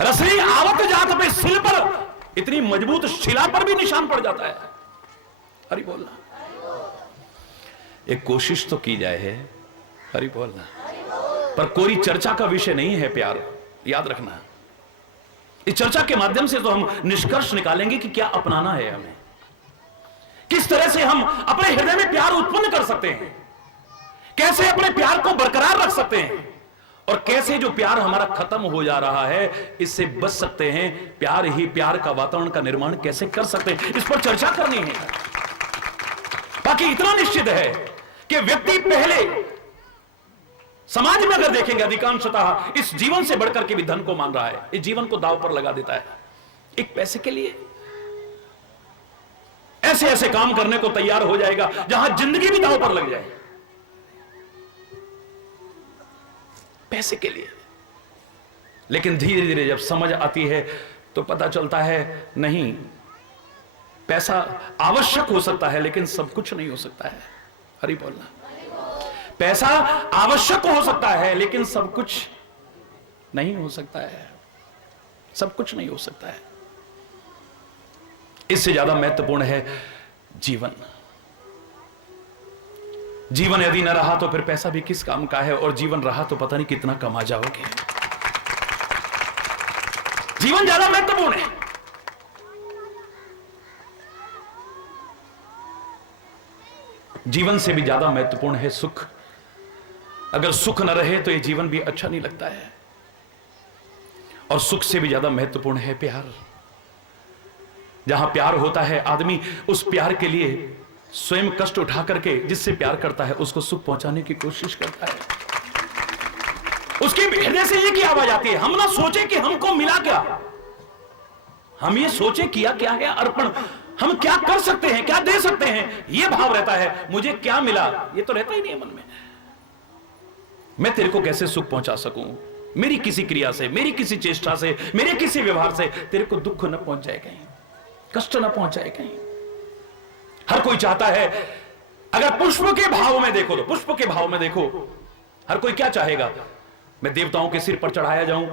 रस्सी आवत जात पे सिल पर, इतनी मजबूत शिला पर भी निशान पड़ जाता है। हरि बोलना, एक कोशिश तो की जाए है। हरि बोलना, पर कोई चर्चा का विषय नहीं है प्यार, याद रखना। इस चर्चा के माध्यम से तो हम निष्कर्ष निकालेंगे कि क्या अपनाना है हमें, किस तरह से हम अपने हृदय में प्यार उत्पन्न कर सकते हैं, कैसे अपने प्यार को बरकरार रख सकते हैं, और कैसे जो प्यार हमारा खत्म हो जा रहा है इससे बच सकते हैं। प्यार ही प्यार का वातावरण का निर्माण कैसे कर सकते हैं, इस पर चर्चा करनी है। बाकी इतना निश्चित है कि व्यक्ति पहले, समाज में अगर देखेंगे अधिकांशतः इस जीवन से बढ़कर के भी धन को मान रहा है, इस जीवन को दांव पर लगा देता है एक पैसे के लिए। ऐसे ऐसे काम करने को तैयार हो जाएगा जहां जिंदगी भी दांव पर लग जाए पैसे के लिए। लेकिन धीरे धीरे जब समझ आती है तो पता चलता है नहीं, पैसा आवश्यक हो सकता है लेकिन सब कुछ नहीं हो सकता है। हरि बोलना, पैसा आवश्यक हो सकता है लेकिन सब कुछ नहीं हो सकता है, सब कुछ नहीं हो सकता है। इससे ज्यादा महत्वपूर्ण है जीवन। जीवन यदि न रहा तो फिर पैसा भी किस काम का है, और जीवन रहा तो पता नहीं कितना कमा जाओगे। जीवन ज्यादा महत्वपूर्ण है। जीवन से भी ज्यादा महत्वपूर्ण है सुख। अगर सुख न रहे तो ये जीवन भी अच्छा नहीं लगता है। और सुख से भी ज्यादा महत्वपूर्ण है प्यार। जहां प्यार होता है, आदमी उस प्यार के लिए स्वयं कष्ट उठा करके जिससे प्यार करता है उसको सुख पहुंचाने की कोशिश करता है। उसके हृदय से ये की आवाज आती है, हम ना सोचे कि हमको मिला क्या, हम ये सोचे किया क्या है अर्पण, हम क्या कर सकते हैं, क्या दे सकते हैं, ये भाव रहता है। मुझे क्या मिला ये तो रहता ही नहीं है मन में। मैं तेरे को कैसे सुख पहुंचा सकूं, मेरी किसी क्रिया से, मेरी किसी चेष्टा से, मेरे किसी व्यवहार से तेरे को दुख न पहुंच जाए कहीं, कष्ट न पहुंच जाए कहीं। हर कोई चाहता है, अगर पुष्प के भाव में देखो तो पुष्प के भाव में देखो, हर कोई क्या चाहेगा, मैं देवताओं के सिर पर चढ़ाया जाऊं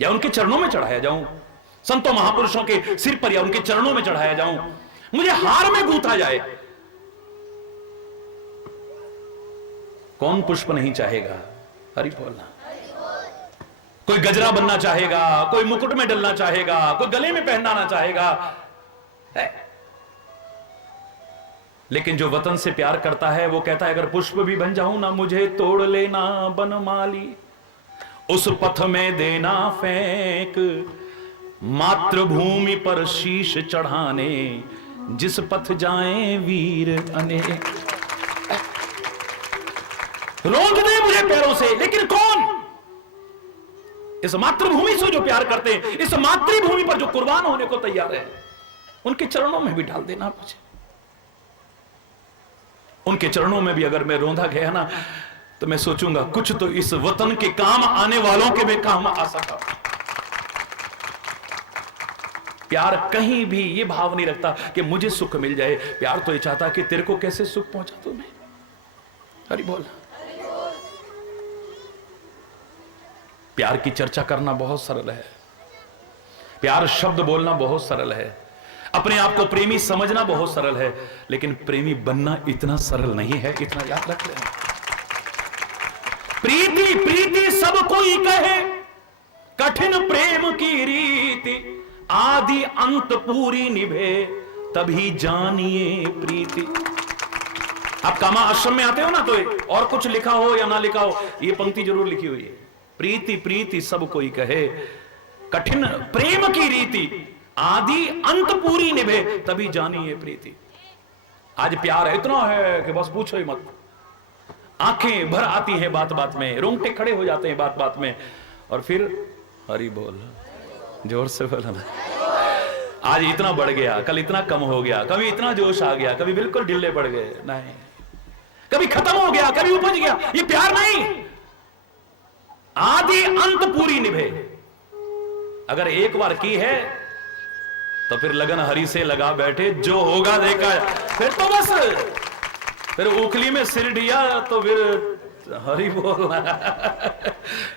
या उनके चरणों में चढ़ाया जाऊं, संतों महापुरुषों के सिर पर या उनके चरणों में चढ़ाया जाऊं, मुझे हार में गूंथा जाए। कौन पुष्प नहीं चाहेगा? हरि बोलना। कोई गजरा बनना चाहेगा, कोई मुकुट में डलना चाहेगा, कोई गले में पहनाना चाहेगा है। लेकिन जो वतन से प्यार करता है वो कहता है अगर पुष्प भी बन जाऊं ना मुझे तोड़ लेना बनमाली, उस पथ में देना फेंक, मातृभूमि पर शीश चढ़ाने जिस पथ जाएं वीर अनेक। रोक दे मुझे पैरों से, लेकिन कौन? इस मातृभूमि से जो प्यार करते हैं, इस मातृभूमि पर जो कुर्बान होने को तैयार है, उनके चरणों में भी डाल देना मुझे। उनके चरणों में भी अगर मैं रोंदा गया ना तो मैं सोचूंगा कुछ तो इस वतन के काम आने वालों के में काम आ सका। प्यार कहीं भी ये भाव नहीं रखता कि मुझे सुख मिल जाए, प्यार तो ये चाहता कि तेरे को कैसे सुख पहुंचा दूं मैं। हरि बोल। प्यार की चर्चा करना बहुत सरल है, प्यार शब्द बोलना बहुत सरल है, अपने आप को प्रेमी समझना बहुत सरल है, लेकिन प्रेमी बनना इतना सरल नहीं है, इतना याद रख लेना। प्रीति प्रीति सब कोई कहे, कठिन प्रेम की रीति, आदि अंत पूरी निभे तभी जानिए प्रीति। आप कामा आश्रम में आते हो ना, तो और कुछ लिखा हो या ना लिखा हो, ये पंक्ति जरूर लिखी हुई है, प्रीति प्रीति सब कोई कहे, कठिन प्रेम की रीति, आदि अंत पूरी निभे तभी जानिए प्रीति। आज प्यार इतना है कि बस पूछो ही मत, आंखें भर आती हैं बात बात में, रोंगटे खड़े हो जाते हैं बात बात में, और फिर हरि बोल, जोर से बोला ना। आज इतना बढ़ गया, कल इतना कम हो गया, कभी इतना जोश आ गया, कभी बिल्कुल ढीले पड़ गए, नहीं, कभी खत्म हो गया, कभी उपज गया। ये प्यार नहीं, आदि अंत पूरी निभे। अगर एक बार की है तो फिर लगन हरि से लगा बैठे, जो होगा देखा, फिर तो बस, फिर उखली में सिर दिया तो फिर हरि बोलना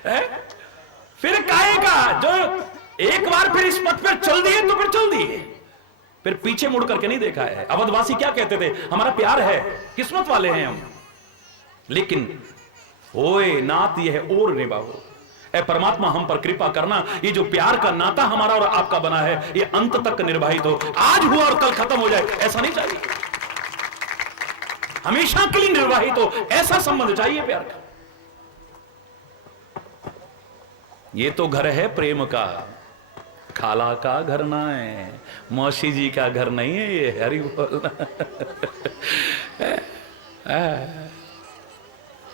है। फिर काहे का, जो एक बार फिर इस पथ पर चल दिए तो फिर चल दिए, फिर पीछे मुड़ करके नहीं देखा है। अवधवासी क्या कहते थे, हमारा प्यार है, किस्मत वाले हैं हम, लेकिन होए नात यह और निभाओ। ऐ परमात्मा हम पर कृपा करना, ये जो प्यार का नाता हमारा और आपका बना है, ये अंत तक निर्वाहित हो। आज हुआ और कल खत्म हो जाए, ऐसा नहीं चाहिए। हमेशा के लिए निर्वाहित हो, ऐसा संबंध चाहिए प्यार का। ये तो घर है प्रेम का, खाला का घर ना है, मौसी जी का घर नहीं है ये। हरि बोलना।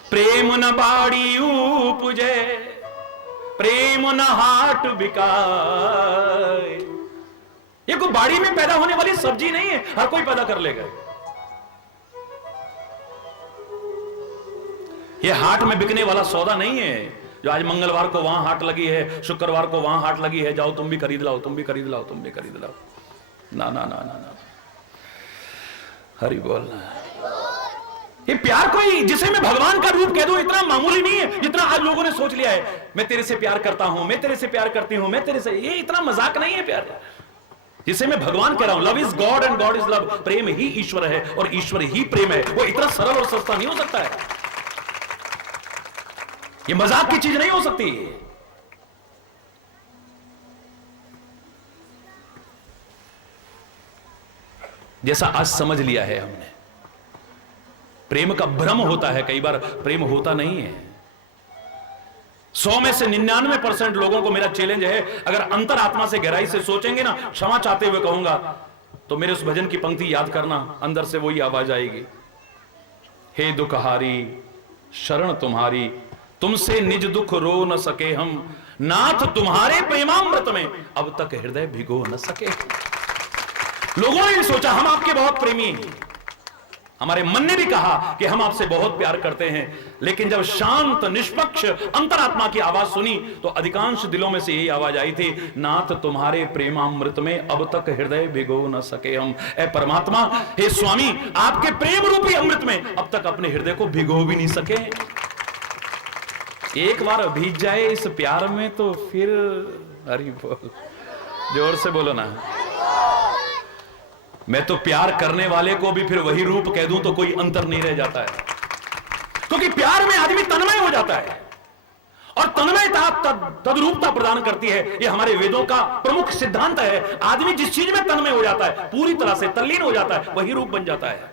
प्रेम न बाड़ी उपजे, प्रेम न हाट बिकाए। ये कोई बाड़ी में पैदा होने वाली सब्जी नहीं है, हर कोई पैदा कर लेगा। ये हाट में बिकने वाला सौदा नहीं है, जो आज मंगलवार को वहां हाट लगी है, शुक्रवार को वहां हाट लगी है, जाओ तुम भी खरीद लाओ, तुम भी खरीद लाओ, तुम भी खरीद लाओ। ना ना ना ना ना, हरि बोलना। ये प्यार कोई जिसे मैं भगवान का रूप कह दूं इतना मामूली नहीं है जितना आज लोगों ने सोच लिया है। मैं तेरे से प्यार करता हूं, मैं तेरे से प्यार करती हूं, मैं तेरे से, ये इतना मजाक नहीं है प्यार जिसे मैं भगवान कह रहा हूं। Love is God and God is love. प्रेम ही ईश्वर है और ईश्वर ही प्रेम है। वो इतना सरल और सस्ता नहीं हो सकता है, ये मजाक की चीज नहीं हो सकती। जैसा आज समझ लिया है हमने, प्रेम का भ्रम होता है, कई बार प्रेम होता नहीं है। 100 में से 99% लोगों को मेरा चैलेंज है, अगर अंतरात्मा से गहराई से सोचेंगे ना, क्षमा चाहते हुए कहूंगा, तो मेरे उस भजन की पंक्ति याद करना, अंदर से वही आवाज आएगी, हे दुखहारी शरण तुम्हारी, तुमसे निज दुख रो न सके हम, नाथ तुम्हारे प्रेमामृत में अब तक हृदय भिगो न सके। लोगों ने सोचा हम आपके बहुत प्रेमी हैं, हमारे मन ने भी कहा कि हम आपसे बहुत प्यार करते हैं, लेकिन जब शांत निष्पक्ष अंतरात्मा की आवाज सुनी तो अधिकांश दिलों में से यही आवाज आई थी, नाथ तुम्हारे प्रेमामृत में अब तक हृदय भिगो न सके हम। ए परमात्मा, हे स्वामी, आपके प्रेम रूपी अमृत में अब तक अपने हृदय को भिगो भी नहीं सके। एक बार भीग जाए इस प्यार में तो फिर, हरि बोल, जोर से बोलो ना। मैं तो प्यार करने वाले को भी फिर वही रूप कह दूं तो कोई अंतर नहीं रह जाता है, क्योंकि प्यार में आदमी तन्मय हो जाता है और तन्मयता तद्रूपता प्रदान करती है। यह हमारे वेदों का प्रमुख सिद्धांत है। आदमी जिस चीज में तन्मय हो जाता है, पूरी तरह से तल्लीन हो जाता है, वही रूप बन जाता है।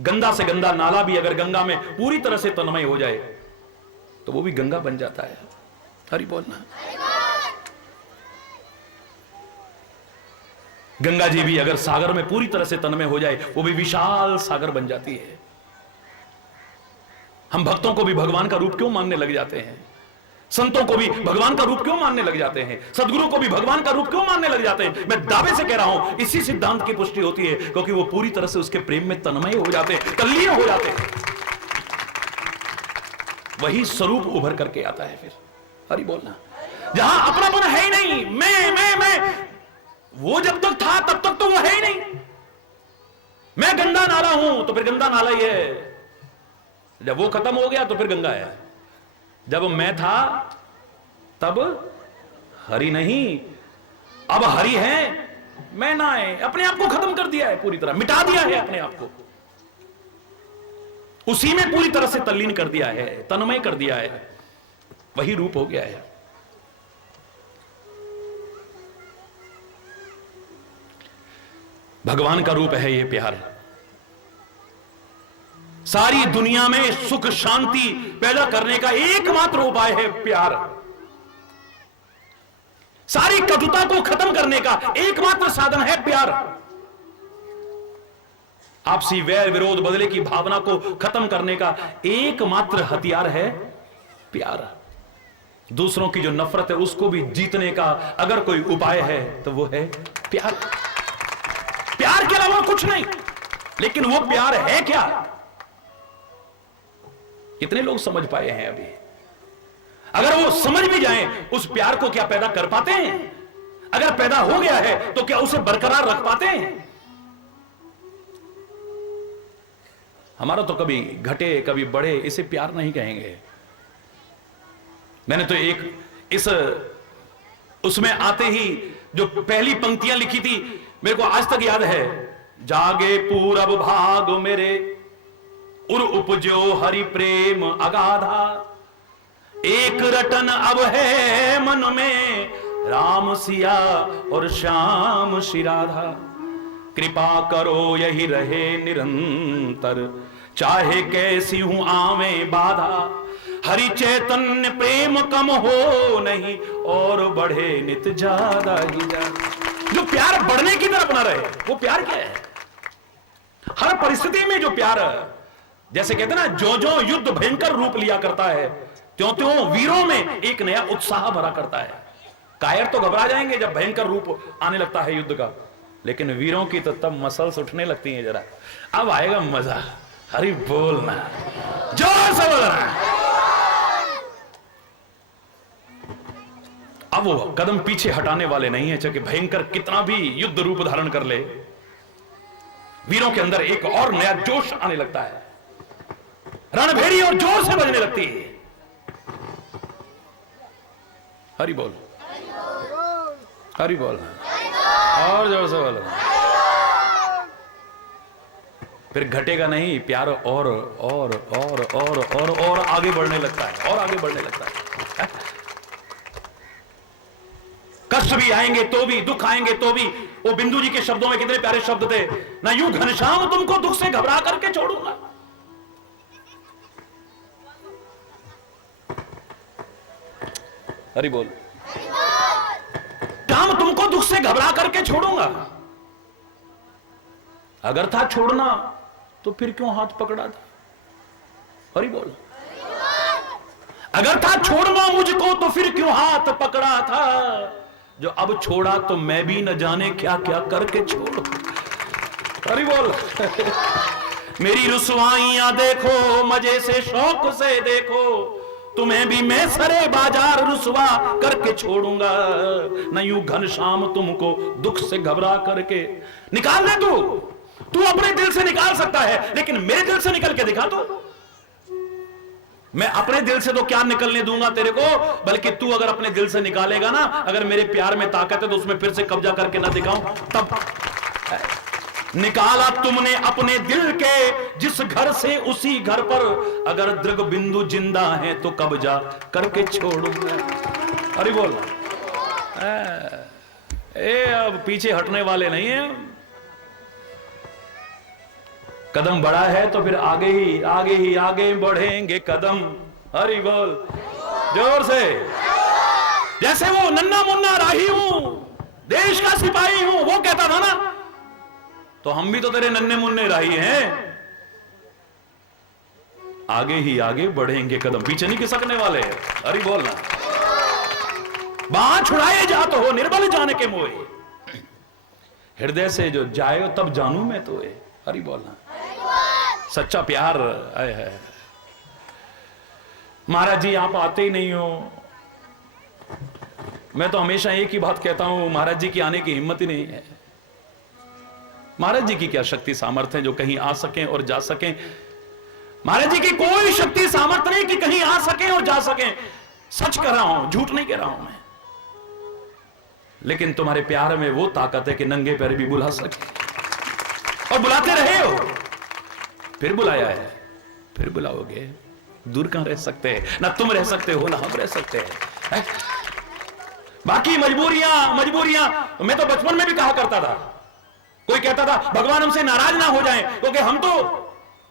गंदा से गंदा नाला भी अगर गंगा में पूरी तरह से तन्मय हो जाए तो वो भी गंगा बन जाता है। हरि बोलना। गंगा जी भी अगर सागर में पूरी तरह से तन्मय हो जाए वो भी विशाल सागर बन जाती है। हम भक्तों को भी भगवान का रूप क्यों मानने लग जाते हैं? संतों को भी भगवान का रूप क्यों मानने लग जाते हैं? सदगुरु को भी भगवान का रूप क्यों मानने लग जाते हैं? मैं दावे से कह रहा हूं, इसी सिद्धांत की पुष्टि होती है, क्योंकि वो पूरी तरह से उसके प्रेम में तन्मय हो जाते हैं, तल्लीन हो जाते हैं। वही स्वरूप उभर करके आता है फिर। हरि बोलना। जहां अपनापन है ही नहीं, मैं वो जब तक था तब तक तो वो है ही नहीं। मैं गंदा नाला हूं तो फिर गंदा नाला ही है, जब वो खत्म हो गया तो फिर गंगा है। जब मैं था तब हरि नहीं, अब हरि है, मैं ना है। अपने आप को खत्म कर दिया है, पूरी तरह मिटा दिया है अपने आप को, उसी में पूरी तरह से तल्लीन कर दिया है, तन्मय कर दिया है, वही रूप हो गया है। भगवान का रूप है ये प्यार। सारी दुनिया में सुख शांति पैदा करने का एकमात्र उपाय है प्यार। सारी कटुता को खत्म करने का एकमात्र साधन है प्यार। आपसी वैर विरोध बदले की भावना को खत्म करने का एकमात्र हथियार है प्यार। दूसरों की जो नफरत है उसको भी जीतने का अगर कोई उपाय है तो वो है प्यार। प्यार के अलावा कुछ नहीं। लेकिन वो प्यार है क्या, कितने लोग समझ पाए हैं अभी? अगर वो समझ भी जाएं, उस प्यार को क्या पैदा कर पाते हैं? अगर पैदा हो गया है तो क्या उसे बरकरार रख पाते हैं? हमारा तो कभी घटे कभी बढ़े, इसे प्यार नहीं कहेंगे। मैंने तो एक इस उसमें आते ही जो पहली पंक्तियां लिखी थी, मेरे को आज तक याद है। जागे पूरब भाग मेरे, उर उपजो हरि प्रेम अगाधा, एक रटन अब है मन में, राम सिया और श्याम श्री राधा। कृपा करो यही रहे निरंतर, चाहे कैसी हूं आवे बाधा। हरि चैतन्य प्रेम कम हो नहीं, और बढ़े नित ज्यादा ही ज्यादा। जो प्यार बढ़ने की तरफ ना रहे, वो प्यार क्या है? हर परिस्थिति में जो प्यार, जैसे कहते हैं ना, जो जो युद्ध भयंकर रूप लिया करता है, त्यों त्यों वीरों में एक नया उत्साह भरा करता है। कायर तो घबरा जाएंगे जब भयंकर रूप आने लगता है युद्ध का, लेकिन वीरों की तो तब मसल्स उठने लगती हैं। जरा अब आएगा मजा। हरि बोलना, जोर से बोलना। अब वो कदम पीछे हटाने वाले नहीं है, चाहे भयंकर कितना भी युद्ध रूप धारण कर ले, वीरों के अंदर एक और नया जोश आने लगता है। रणभेरी और जोर से बजने लगती है। हरि बोल, हरि बोल, और जोर से बोलो। फिर घटेगा नहीं, प्यार और और और और और और आगे बढ़ने लगता है, और आगे बढ़ने लगता है। कष्ट भी आएंगे तो भी, दुख आएंगे तो भी। वो बिंदु जी के शब्दों में कितने प्यारे शब्द थे ना, यूं घनश्याम तुमको दुख से घबरा करके छोड़ूंगा। हरि बोल। श्याम तुमको दुख से घबरा करके छोड़ूंगा। अगर था छोड़ना तो फिर क्यों हाथ पकड़ा था? हरि बोल। अगर था छोड़ना मुझको तो फिर क्यों हाथ पकड़ा था? जो अब छोड़ा तो मैं भी न जाने क्या क्या करके छोड़ू। हरि बोल। मेरी रुसवाइयां देखो, मजे से शौक से देखो, तुम्हें भी मैं सरे बाजार रुसवा करके छोड़ूंगा। न यूं घनश्याम तुमको दुख से घबरा करके निकाल दे। तू अपने दिल से निकाल सकता है, लेकिन मेरे दिल से निकल के दिखा। तो मैं अपने दिल से तो क्या निकलने दूंगा तेरे को, बल्कि तू अगर अपने दिल से निकालेगा ना, अगर मेरे प्यार में ताकत है तो उसमें फिर से कब्जा करके ना दिखाऊं तब। निकाला तुमने अपने दिल के जिस घर से, उसी घर पर अगर दृग बिंदु जिंदा है तो कब्जा करके छोड़ूंगा। अरे बोल, अब पीछे हटने वाले नहीं है। कदम बढ़ा है तो फिर आगे बढ़ेंगे कदम। हरि बोल जोर से। जैसे वो नन्ना मुन्ना राही हूं, देश का सिपाही हूं, वो कहता था ना, तो हम भी तो तेरे नन्हे मुन्ने राही हैं। आगे बढ़ेंगे कदम, पीछे नहीं खिसकने वाले। हरि बोलना। बांह छुड़ाए जात हो निर्बल जाने के मोए, हृदय से जो जाए तब जानू मैं तो। हरि बोलना। सच्चा प्यार है। महाराज जी आप आते ही नहीं हो। मैं तो हमेशा एक ही बात कहता हूं, महाराज जी की आने की हिम्मत ही नहीं है। महाराज जी की क्या शक्ति सामर्थ्य है जो कहीं आ सकें और जा सकें। महाराज जी की कोई शक्ति सामर्थ्य नहीं कि कहीं आ सकें और जा सकें। सच कह रहा हूं, झूठ नहीं कह रहा हूं मैं। लेकिन तुम्हारे प्यार में वो ताकत है कि नंगे पैर भी बुला सके, और बुलाते रहे हो, फिर बुलाया है, फिर बुलाओगे। दूर कहां रह सकते हैं, ना तुम रह सकते हो ना हम रह सकते हैं। बाकी मजबूरियां मैं तो बचपन में भी कहा करता था। कोई कहता था भगवान हमसे नाराज ना हो जाएं, क्योंकि हम तो,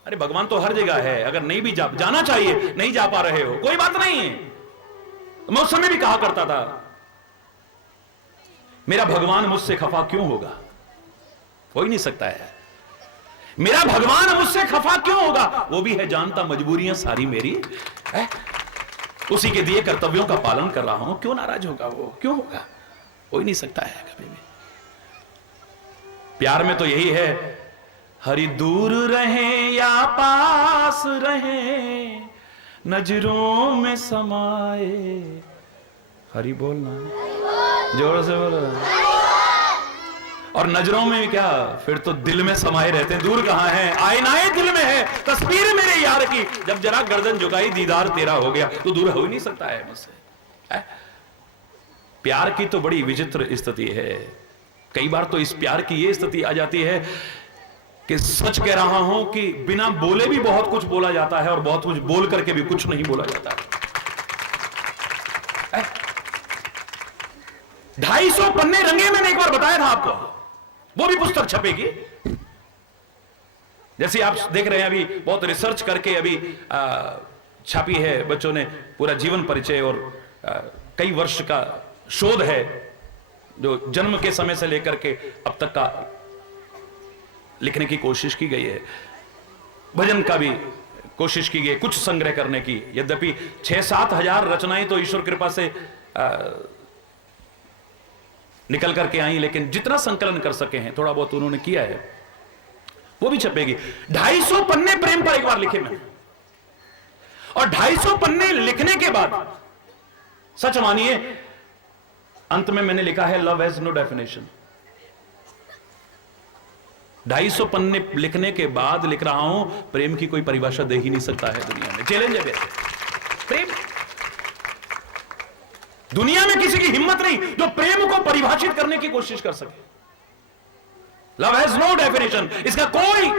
अरे भगवान तो हर जगह है, अगर नहीं भी जाना चाहिए, नहीं जा पा रहे हो, कोई बात नहीं है। मैं उस समय भी कहा करता था मेरा भगवान मुझसे खफा क्यों होगा, हो ही नहीं सकता है। मेरा भगवान मुझसे खफा क्यों होगा, वो भी है जानता मजबूरियां सारी मेरी है, उसी के दिए कर्तव्यों का पालन कर रहा हूं, क्यों नाराज होगा वो, क्यों होगा, हो ही नहीं सकता है कभी भी। प्यार में तो यही है, हरि दूर रहे या पास रहे, नजरों में समाए। हरि बोलना, जोर से बोलो। और नजरों में क्या, फिर तो दिल में समाये रहते हैं। दूर कहां है, आईनाए दिल में है तस्वीर मेरे यार की, जब जरा गर्दन झुकाई दीदार तेरा हो गया, तो दूर हो ही नहीं सकता है मुझसे। प्यार की तो बड़ी विचित्र स्थिति है। कई बार तो इस प्यार की ये स्थिति आ जाती है कि सच कह रहा हूं कि बिना बोले भी बहुत कुछ बोला जाता है, और बहुत कुछ बोल करके भी कुछ नहीं बोला जाता है। 250 पन्ने रंगे, मैंने एक बार बताया था आपको, वो भी पुस्तक छपेगी। जैसे आप देख रहे हैं अभी बहुत रिसर्च करके अभी छापी है बच्चों ने, पूरा जीवन परिचय और कई वर्ष का शोध है, जो जन्म के समय से लेकर के अब तक का लिखने की कोशिश की गई है। भजन का भी कोशिश की गई कुछ संग्रह करने की, यद्यपि 6-7 हजार रचनाएं तो ईश्वर कृपा से निकल करके आई, लेकिन जितना संकलन कर सके हैं थोड़ा बहुत उन्होंने किया है, वो भी छपेगी। 250 पन्ने प्रेम पर एक बार लिखे मैंने, और 250 पन्ने लिखने के बाद सच मानिए अंत में मैंने लिखा है लव हैज नो डेफिनेशन। 250 पन्ने लिखने के बाद लिख रहा हूं प्रेम की कोई परिभाषा दे ही नहीं सकता है दुनिया में। चैलेंज है प्रेम, दुनिया में किसी की हिम्मत नहीं जो प्रेम को परिभाषित करने की कोशिश कर सके। लव हैज नो डेफिनेशन, इसका कोई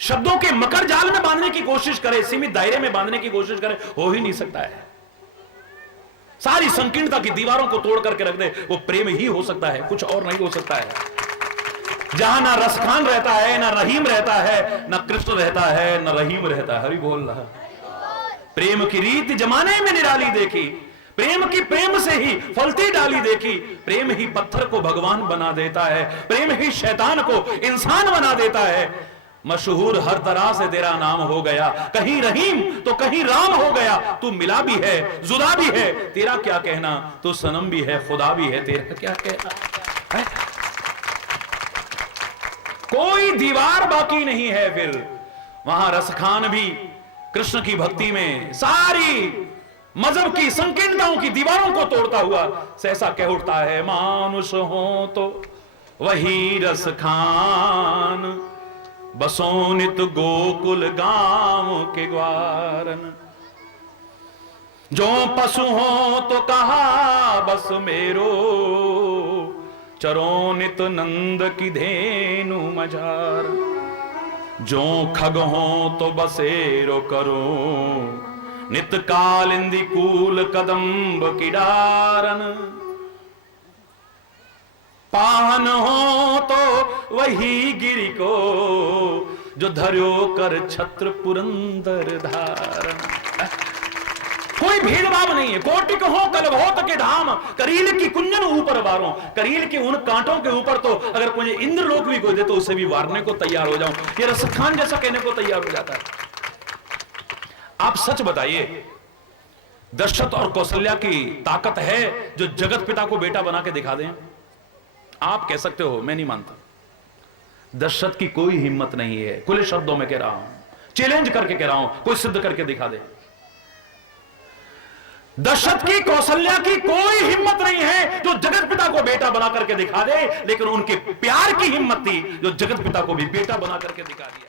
शब्दों के मकर जाल में बांधने की कोशिश करे, सीमित दायरे में बांधने की कोशिश करे, हो ही नहीं सकता है। सारी संकीर्णता की दीवारों को तोड़ करके रख दे, वो प्रेम ही हो सकता है, कुछ और नहीं हो सकता है। जहां ना रसखान रहता है, ना रहीम रहता है, ना कृष्ण रहता है, ना रहीम रहता है। हरि बोल रहा। प्रेम की रीत जमाने में निराली देखी, प्रेम की प्रेम से ही फलती डाली देखी, प्रेम ही पत्थर को भगवान बना देता है, प्रेम ही शैतान को इंसान बना देता है। मशहूर हर तरह से तेरा नाम हो गया, कहीं रहीम तो कहीं राम हो गया, तू मिला भी है जुदा भी है, तेरा क्या कहना, तू सनम भी है खुदा भी है, तेरा क्या कहना है? कोई दीवार बाकी नहीं है। फिर वहां रसखान भी कृष्ण की भक्ति में सारी मजहब की संकीर्णताओं की दीवारों को तोड़ता हुआ सहसा कह उठता है, मानुष हो तो वही रसखान, बसो नित गोकुल गांव के ग्वारन। जो पशु हो तो कहा बस मेरो, चरो नित नंद की धेनु मझार। जो खग हो तो बसेरो करो, नित कालिंदी कूल कदम्ब की डारन। पाहन हो तो वही गिरि को, जो धर्यो कर छत्र पुरंदर धारण। कोई भेदभाव नहीं है। कोटिक हो कलभौत के धाम, करील की कुंजन ऊपर वारों। करील के उन कांटों के ऊपर तो अगर मुझे इंद्रलोक भी कोई दे तो उसे भी वारने को तैयार हो जाऊं। ये रसखान जैसा कहने को तैयार हो जाता है। आप सच बताइए, दशरथ और कौशल्या की ताकत है जो जगत पिता को बेटा बना के दिखा दें? आप कह सकते हो, मैं नहीं मानता। दशरथ की कोई हिम्मत नहीं है। खुले शब्दों में कह रहा हूं, चैलेंज करके कह रहा हूं, कोई सिद्ध करके दिखा दे। दशरथ की कौशल्या की कोई हिम्मत नहीं है जो जगत पिता को बेटा बना करके दिखा दे, लेकिन उनके प्यार की हिम्मत थी जो जगत पिता को भी बेटा बना करके दिखा दिया।